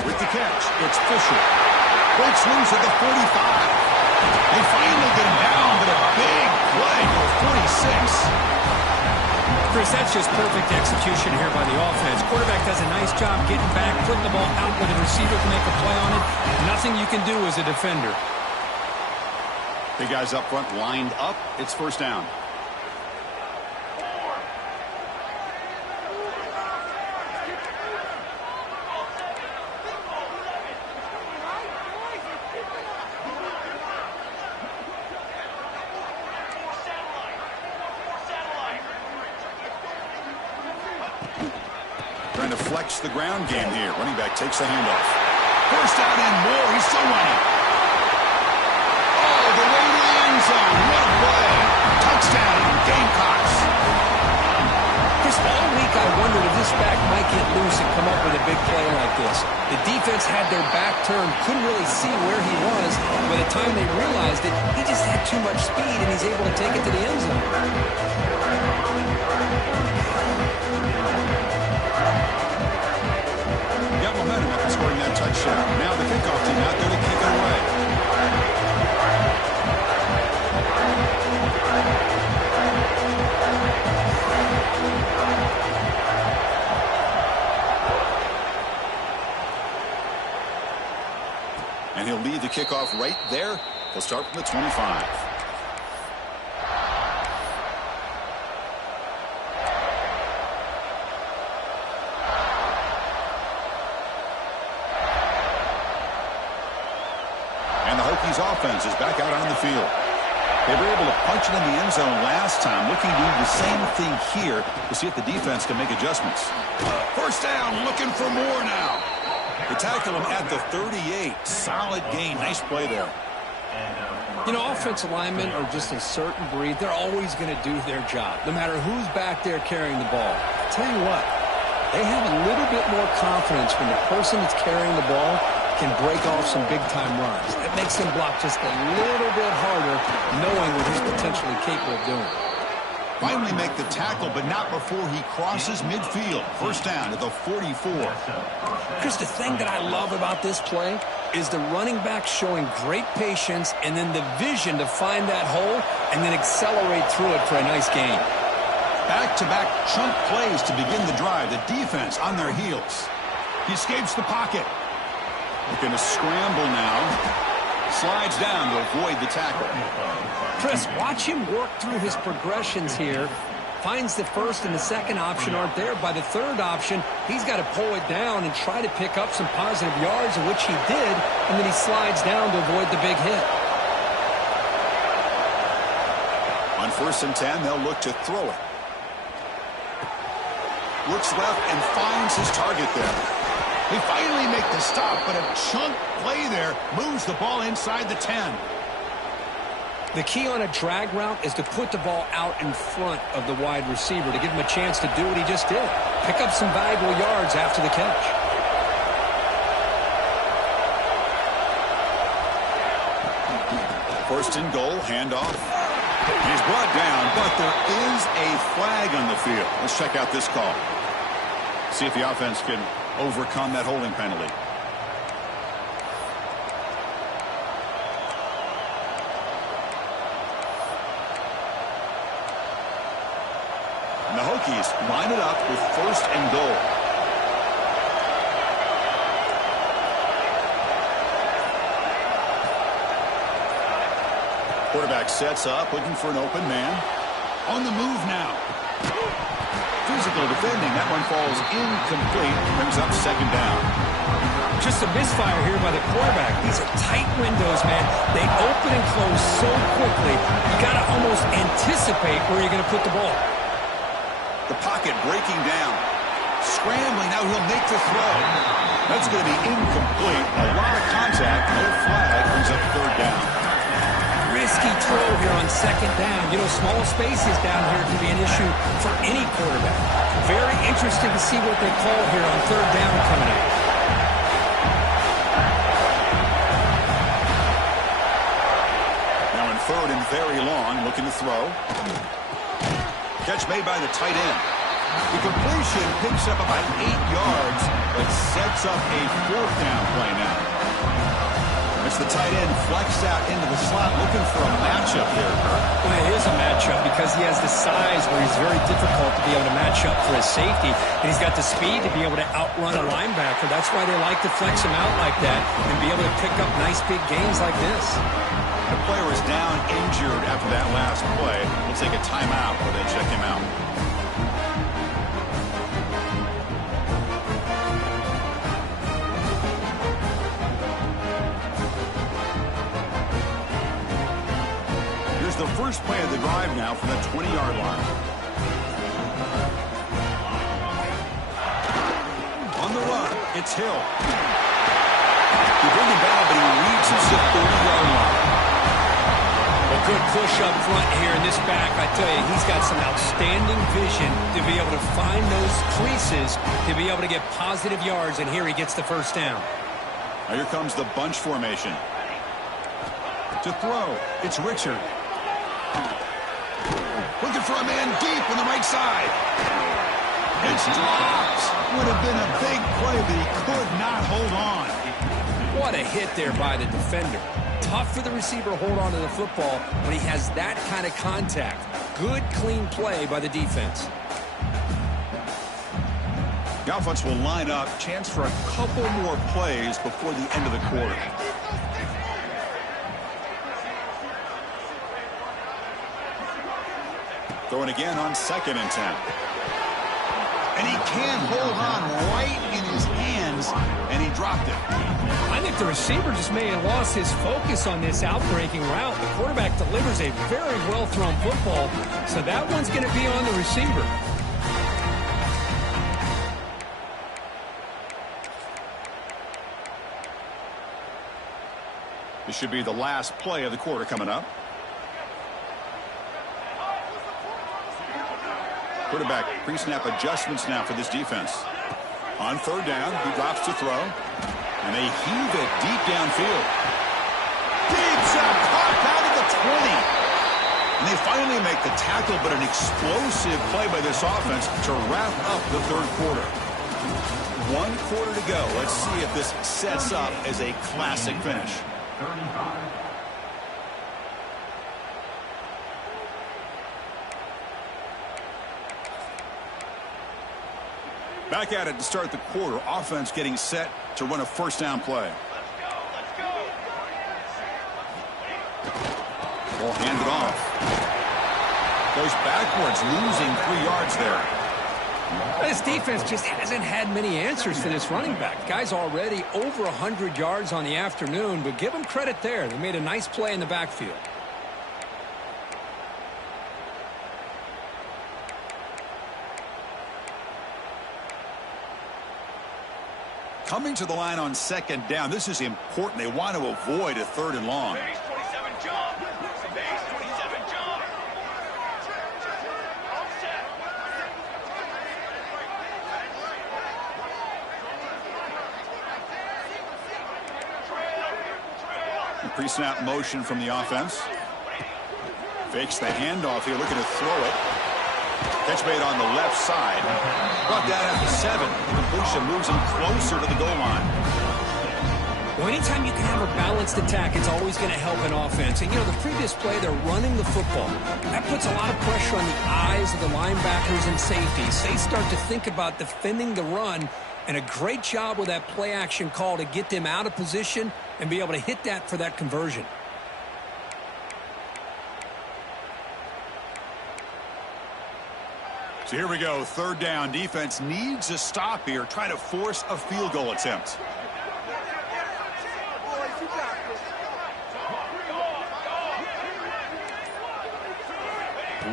With the catch, it's Fisher. Breaks loose at the 45. They finally get him down, but a big play for 46. Chris, that's just perfect execution here by the offense. Quarterback does a nice job getting back, putting the ball out where the receiver can make a play on it. Nothing you can do as a defender. The guys up front lined up. It's first down. Trying to flex the ground game here. Running back takes the handoff. First down and more. He's still running. Oh, the way to the end zone. What a play. Touchdown, Gamecocks. Chris, all week I wondered if this back might get loose and come up with a big play like this. The defense had their back turned, couldn't really see where he was. By the time they realized it, he just had too much speed, and he's able to take it to the end zone. Got momentum after scoring that touchdown. Now the kickoff team out there to kick it away. And he'll lead the kickoff right there. He'll start from the 25. offense is back out on the field. They were able to punch it in the end zone last time, looking to do the same thing here to see if the defense can make adjustments. First down, looking for more now. They tackle him at the 38. Solid gain. Nice play there. You know, offensive linemen are just a certain breed. They're always going to do their job, no matter who's back there carrying the ball. I'll tell you what, they have a little bit more confidence when the person that's carrying the ball can break off some big-time runs. It makes him block just a little bit harder, knowing what he's potentially capable of doing. Finally make the tackle, but not before he crosses midfield. First down at the 44. Chris, the thing that I love about this play is the running back showing great patience and then the vision to find that hole and then accelerate through it for a nice gain. Back-to-back chunk plays to begin the drive. The defense on their heels. He escapes the pocket. Looking to scramble now. Slides down to avoid the tackle. Chris, watch him work through his progressions here. Finds the first and the second option aren't there. By the third option, he's got to pull it down and try to pick up some positive yards, of which he did, and then he slides down to avoid the big hit. On 1st and 10, they'll look to throw it. Looks left and finds his target there. They finally make the stop, but a chunk play there moves the ball inside the 10. The key on a drag route is to put the ball out in front of the wide receiver to give him a chance to do what he just did. Pick up some valuable yards after the catch. First and goal, handoff. He's brought down, but there is a flag on the field. Let's check out this call. See if the offense can overcome that holding penalty. And the Hokies line it up with 1st and goal. Quarterback sets up, looking for an open man. On the move now. Physical defending. That one falls incomplete. Brings up 2nd down. Just a misfire here by the quarterback. These are tight windows, man. They open and close so quickly. You got to almost anticipate where you're going to put the ball. The pocket breaking down. Scrambling. Now he'll make the throw. That's going to be incomplete. A lot of contact. No flag. Brings up 3rd down. Risky throw here on 2nd down. You know, small spaces down here can be an issue for any quarterback. Very interesting to see what they call here on 3rd down coming up. Now in 3rd and very long, looking to throw. Catch made by the tight end. The completion picks up about 8 yards, but sets up a 4th down play now. It's the tight end flexed out into the slot, looking for a matchup there. Well, it is a matchup because he has the size where he's very difficult to be able to match up for his safety, and he's got the speed to be able to outrun a linebacker. That's why they like to flex him out like that and be able to pick up nice big gains like this. The player is down injured after that last play. We'll take a timeout while they check him out. The first play of the drive now from the 20-yard line. On the run, it's Hill. They bring him down, but he reads his 30-yard line. A good push up front here in this back. I tell you, he's got some outstanding vision to be able to find those creases, to be able to get positive yards, and here he gets the 1st down. Now here comes the bunch formation. To throw, it's Richard. Looking for a man deep on the right side. It's dropped. Would have been a big play, but he could not hold on. What a hit there by the defender. Tough for the receiver to hold on to the football when he has that kind of contact. Good, clean play by the defense. The offense will line up. Chance for a couple more plays before the end of the quarter. Throwing again on 2nd and 10. And he can't hold on right in his hand hands, and he dropped it. I think the receiver just may have lost his focus on this outbreaking route. The quarterback delivers a very well-thrown football, so that one's going to be on the receiver. This should be the last play of the quarter coming up. Quarterback pre-snap adjustments now for this defense. On third down, he drops to throw. And they heave it deep downfield. Deep shot, caught out of the 20. And they finally make the tackle, but an explosive play by this offense to wrap up the third quarter. 1 quarter to go. Let's see if this sets up as a classic finish. 35. Back at it to start the quarter. Offense getting set to run a first down play. Ball handed off. Goes backwards, losing 3 yards there. This defense just hasn't had many answers for this running back. Guy's already over 100 yards on the afternoon, but give him credit there. They made a nice play in the backfield. Coming to the line on second down. This is important. They want to avoid a third and long. Base 27 jump. Base 27 jump. Offset. The pre-snap motion from the offense. Fakes the handoff here, looking to throw it. Catch made on the left side. Brought down at the 7. The completion moves him closer to the goal line. Well, anytime you can have a balanced attack, it's always going to help an offense. And, you know, the previous play, they're running the football. That puts a lot of pressure on the eyes of the linebackers and safeties. They start to think about defending the run, and a great job with that play action call to get them out of position and be able to hit that for that conversion. So here we go, third down. Defense needs a stop here. Try to force a field goal attempt.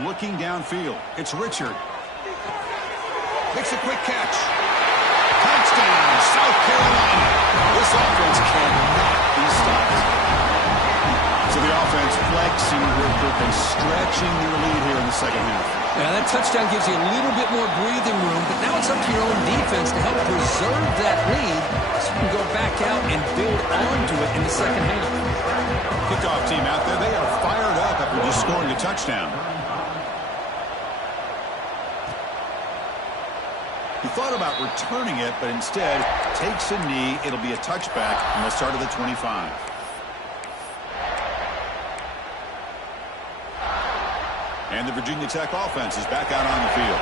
Looking downfield. It's Richard. Makes a quick catch. Touchdown, South Carolina. This offense cannot be stopped. So the offense flexing real quick and stretching their lead here in the second half. Now, that touchdown gives you a little bit more breathing room, but now it's up to your own defense to help preserve that lead so you can go back out and build onto it in the second half. Kickoff team out there. They are fired up after just scoring a touchdown. He thought about returning it, but instead takes a knee. It'll be a touchback on the start of the 25. And the Virginia Tech offense is back out on the field.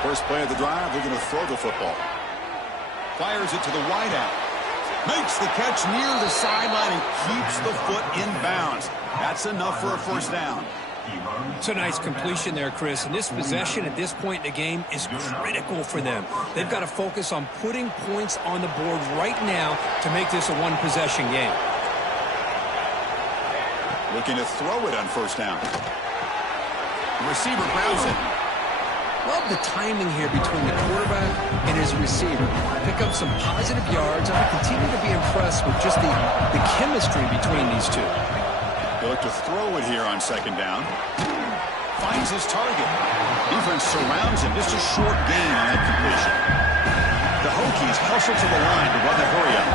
First play of the drive, they're going to throw the football. Fires it to the wideout. Makes the catch near the sideline and keeps the foot in bounds. That's enough for a first down. It's a nice completion there, Chris. And this possession at this point in the game is critical for them. They've got to focus on putting points on the board right now to make this a one-possession game. Looking to throw it on first down. The receiver grabs it. Love the timing here between the quarterback and his receiver. Pick up some positive yards, and I continue to be impressed with just the chemistry between these two. They look to throw it here on second down. Finds his target. Defense surrounds him. Just a short gain on that completion. The Hokies hustle to the line to run the hurry-up.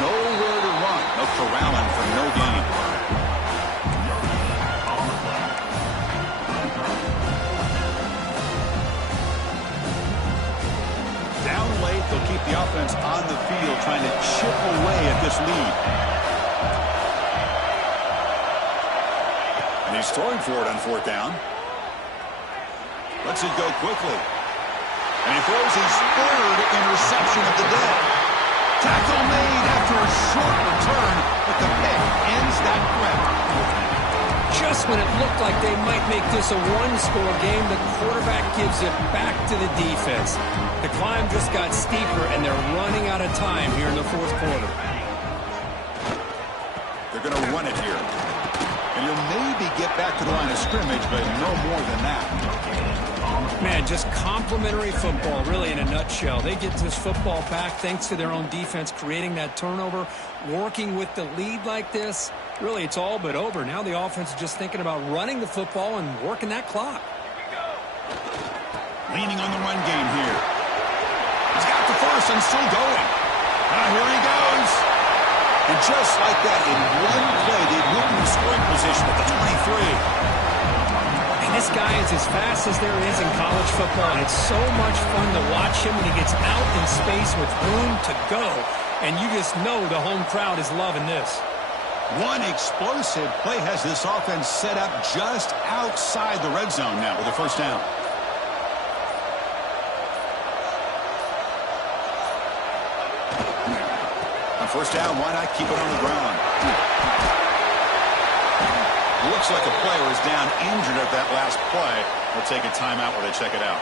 Nowhere to run. No corralling for no gain. Down late, they'll keep the offense on the field, trying to chip away at this lead. And he's throwing for it on fourth down. Lets it go quickly. And he throws his third interception of the day. Tackle made after a short return. when it looked like they might make this a one-score game, the quarterback gives it back to the defense. The climb just got steeper, and they're running out of time here in the fourth quarter. They're going to run it here. And he'll maybe get back to the line of scrimmage, but no more than that. Man, just complimentary football, really, in a nutshell. They get this football back thanks to their own defense, creating that turnover, working with the lead like this. Really, it's all but over. Now the offense is just thinking about running the football and working that clock. Leaning on the run game here. He's got the first and still going. Here he goes. And just like that, in one play, they've moved in scoring position at the 23. And this guy is as fast as there is in college football, and it's so much fun to watch him when he gets out in space with room to go. And you just know the home crowd is loving this. One explosive play has this offense set up just outside the red zone now with a first down. On first down, why not keep it on the ground? Looks like a player is down injured at that last play. They'll take a timeout while they check it out.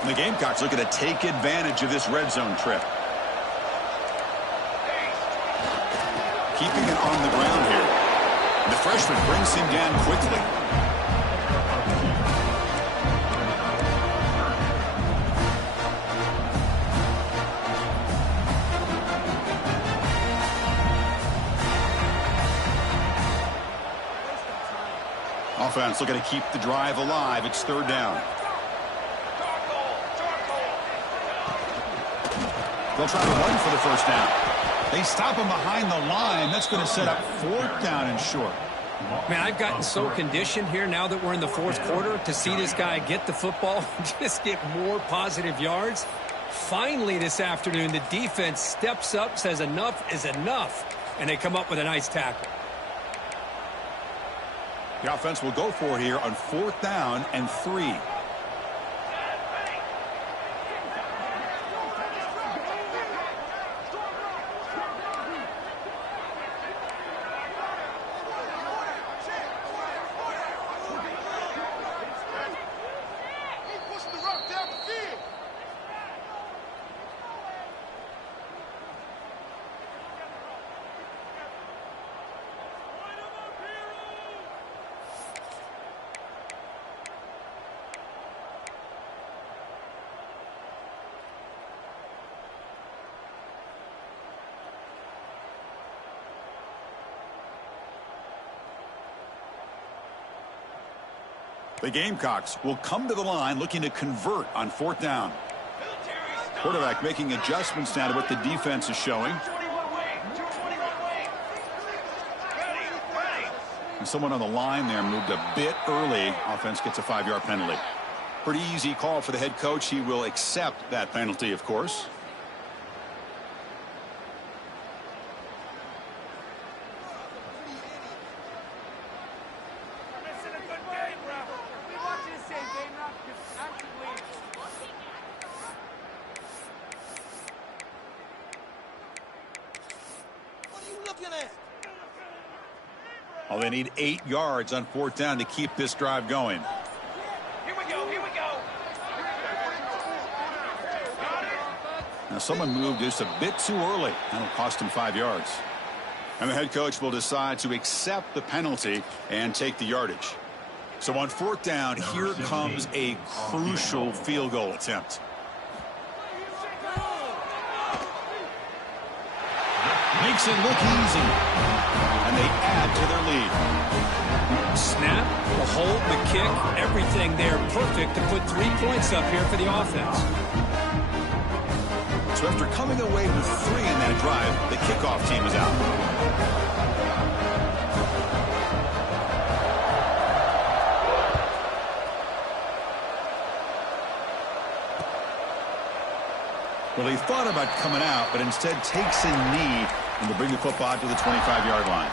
And the Gamecocks looking to take advantage of this red zone trip. Keeping it on the ground here. And the freshman brings him down quickly. Offense looking to keep the drive alive. It's third down. They'll try to run for the first down. They stop him behind the line. That's going to set up fourth down and short. Man, I've gotten so conditioned here now that we're in the fourth quarter to see this guy get the football and just get more positive yards. Finally this afternoon, the defense steps up, says enough is enough, and they come up with a nice tackle. The offense will go for it here on fourth down and 3. The Gamecocks will come to the line looking to convert on fourth down. Quarterback making adjustments now to what the defense is showing. And someone on the line there moved a bit early. Offense gets a 5-yard penalty. Pretty easy call for the head coach. He will accept that penalty, of course. Oh, they need 8 yards on fourth down to keep this drive going. Here we go, here we go. Now someone moved just a bit too early. That'll cost him 5 yards. And the head coach will decide to accept the penalty and take the yardage. So on fourth down, here comes a crucial field goal attempt. Makes it look easy. And they add to their lead. Snap, the hold, the kick, everything there perfect to put 3 points up here for the offense. So after coming away with 3 in that drive, the kickoff team is out. Well, he thought about coming out, but instead takes a knee and will bring the football out to the 25-yard line.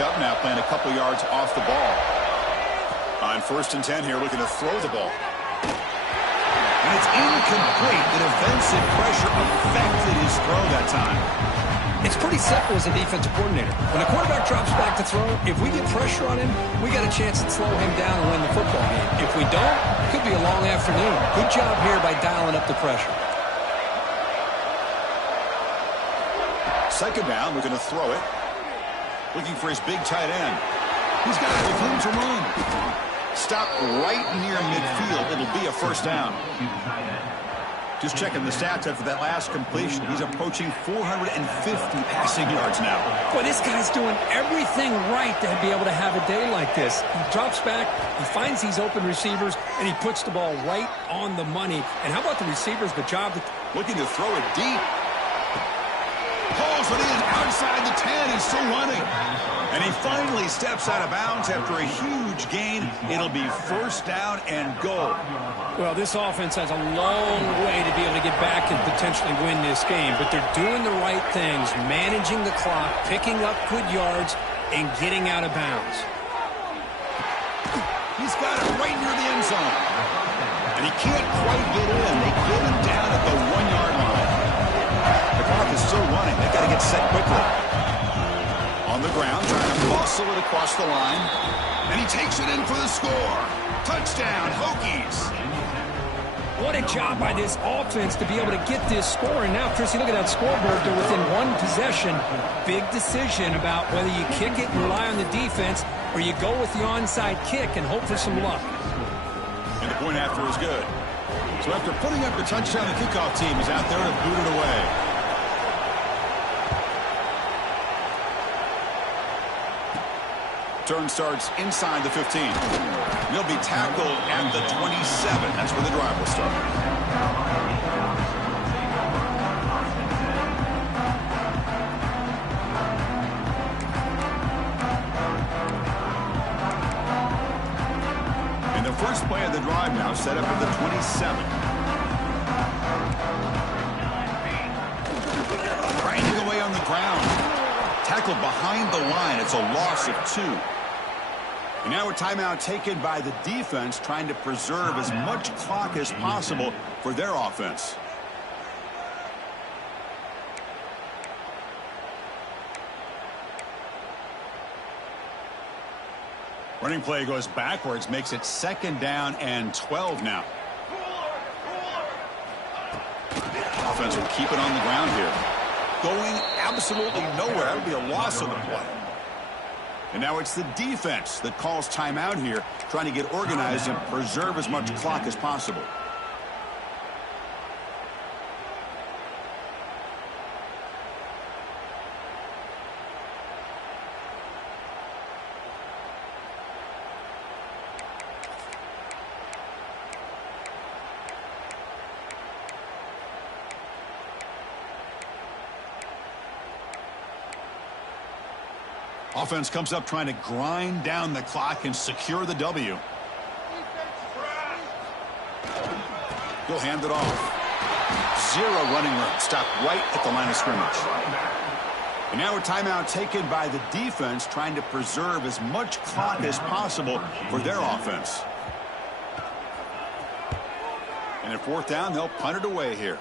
back up now, playing a couple yards off the ball. On 1st and 10 here, looking to throw the ball. And it's incomplete. The defensive pressure affected his throw that time. It's pretty simple as a defensive coordinator. When a quarterback drops back to throw, if we get pressure on him, we got a chance to slow him down and win the football game. If we don't, it could be a long afternoon. Good job here by dialing up the pressure. 2nd down, looking to throw it. Looking for his big tight end. He's got it with room to run. Stop right near midfield. It'll be a 1st down. Just checking the stats after that last completion. He's approaching 450 passing yards now. Boy, this guy's doing everything right to be able to have a day like this. He drops back, he finds these open receivers, and he puts the ball right on the money. And how about the receivers? The job that... Looking to throw it deep. Pulls it in outside the 10 and still running. And he finally steps out of bounds after a huge gain. It'll be 1st down and goal. Well, this offense has a long way to be able to get back and potentially win this game, but they're doing the right things, managing the clock, picking up good yards, and getting out of bounds. He's got it right near the end zone. And he can't quite get in. They get him down at the 1-yard line. The clock is still running. They've got to get set quickly. On the ground, trying to muscle it across the line. And he takes it in for the score. Touchdown, Hokies. What a job by this offense to be able to get this score. And now, Chrissy, look at that scoreboard. They're within 1 possession. Big decision about whether you kick it and rely on the defense or you go with the onside kick and hope for some luck. And the point after is good. So after putting up the touchdown, the kickoff team is out there to boot it away. Turn starts inside the 15. He'll be tackled at the 27. That's where the drive will start. And the first play of the drive now set up at the 27. Grinding away on the ground. Tackled behind the line. It's a loss of 2. And now a timeout taken by the defense, trying to preserve as much clock as possible for their offense. Running play goes backwards, makes it 2nd down and 12 now. Offense will keep it on the ground here. Going absolutely nowhere. That would be a loss of the play. And now it's the defense that calls timeout here, trying to get organized and preserve as much clock as possible. Offense comes up trying to grind down the clock and secure the W. He'll hand it off. 0 running room. Stopped right at the line of scrimmage. And now a timeout taken by the defense, trying to preserve as much clock as possible for their offense. And at 4th down, they'll punt it away here.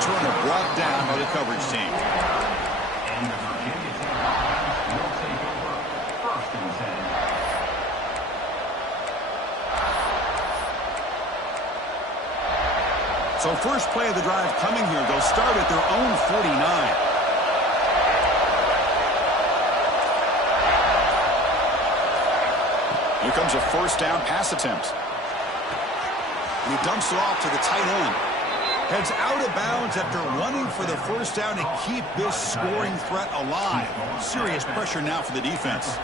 Returner brought down by the coverage team. And the Virginia Tech will take over 1st and 10. So first play of the drive coming here. They'll start at their own 49. Here comes a 1st down pass attempt. And he dumps it off to the tight end. Heads out of bounds after running for the 1st down to keep this scoring threat alive. Serious pressure now for the defense.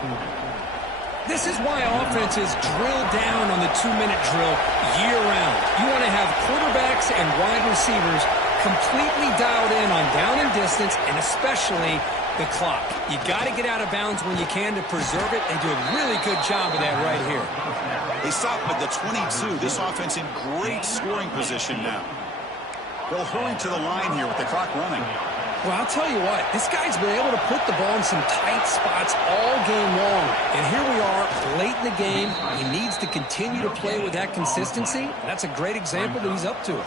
This is why offenses drill down on the 2-minute drill year-round. You want to have quarterbacks and wide receivers completely dialed in on down and distance, and especially the clock. You got to get out of bounds when you can to preserve it. They do a really good job of that right here. They stop at the 22. This offense in great scoring position now. They'll hurry to the line here with the clock running. Well, I'll tell you what, this guy's been able to put the ball in some tight spots all game long. And here we are late in the game. He needs to continue to play with that consistency. That's a great example that he's up to it.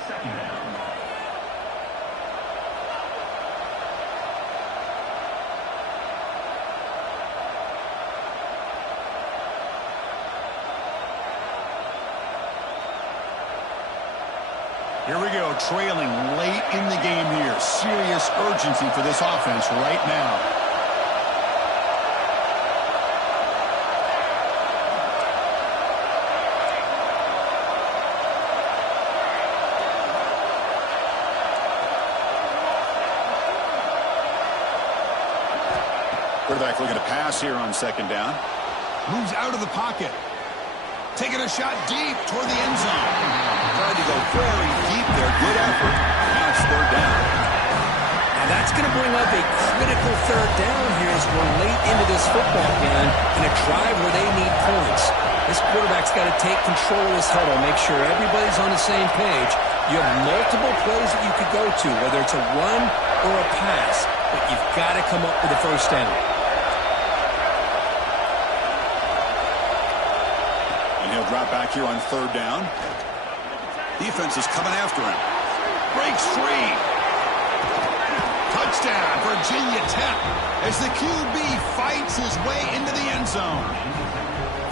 Here we go, trailing late in the game here. Serious urgency for this offense right now. Quarterback looking to pass here on second down. Moves out of the pocket. Taking a shot deep toward the end zone. Tried to go very deep there. Good effort. Now it's third down. Now that's going to bring up a critical third down here as we're late into this football game in a drive where they need points. This quarterback's got to take control of this huddle, make sure everybody's on the same page. You have multiple plays that you could go to, whether it's a run or a pass, but you've got to come up with a first down. He'll drop back here on third down. Defense is coming after him. Breaks free. Touchdown, Virginia Tech, as the QB fights his way into the end zone.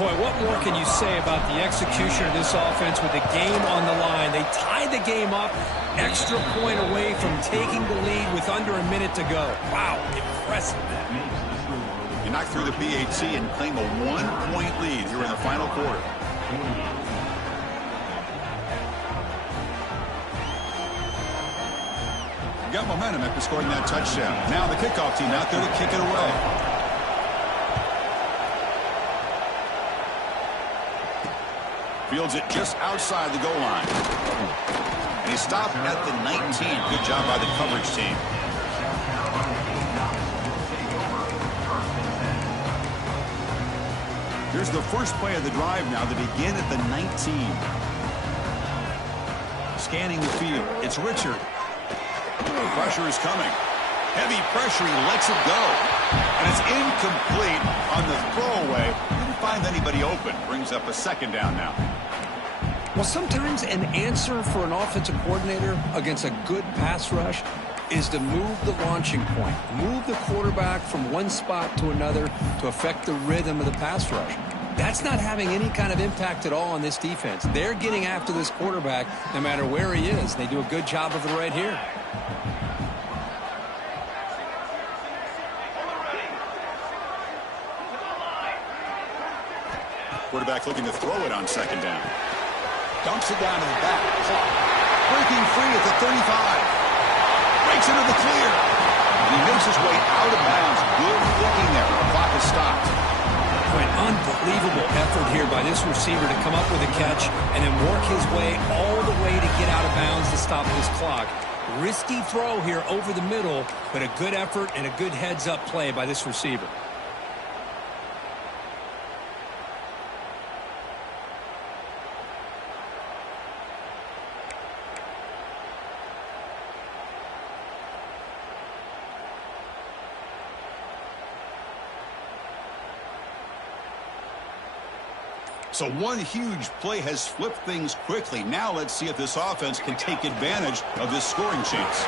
Boy, what more can you say about the execution of this offense with the game on the line? They tied the game up, extra point away from taking the lead with under a minute to go. Wow, impressive. You knock through the PAT and claim a 1-point lead here in the final quarter. Got momentum after scoring that touchdown. Now the kickoff team out there to kick it away. Fields it just outside the goal line. And he stopped at the 19. Good job by the coverage team. Here's the first play of the drive now to begin at the 19. Scanning the field. It's Richard. Pressure is coming. Heavy pressure. He lets it go. And it's incomplete on the throwaway. Didn't find anybody open. Brings up a second down now. Well, sometimes an answer for an offensive coordinator against a good pass rush is to move the launching point. Move the quarterback from one spot to another to affect the rhythm of the pass rush. That's not having any kind of impact at all on this defense. They're getting after this quarterback no matter where he is. They do a good job of it right here. Quarterback looking to throw it on second down. Dumps it down to the back. Clock. Breaking free at the 35. Breaks into the clear. And he makes his way out of bounds. Good thinking there. The clock is stopped. An unbelievable effort here by this receiver to come up with a catch and then work his way all the way to get out of bounds to stop this clock. Risky throw here over the middle, but a good effort and a good heads-up play by this receiver. So one huge play has flipped things quickly. Now let's see if this offense can take advantage of this scoring chance.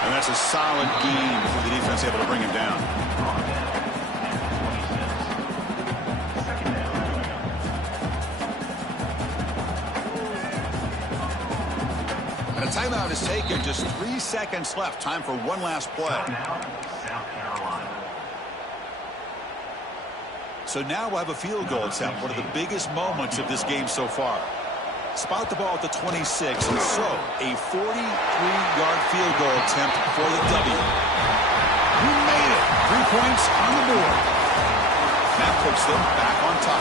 And that's a solid gain for the defense able to bring him down. And a timeout is taken. Just 3 seconds left. Time for one last play. So now we'll have a field goal attempt, one of the biggest moments of this game so far. Spot the ball at the 26, and so a 43-yard field goal attempt for the W. Who made it? 3 points on the board. That puts them back on top.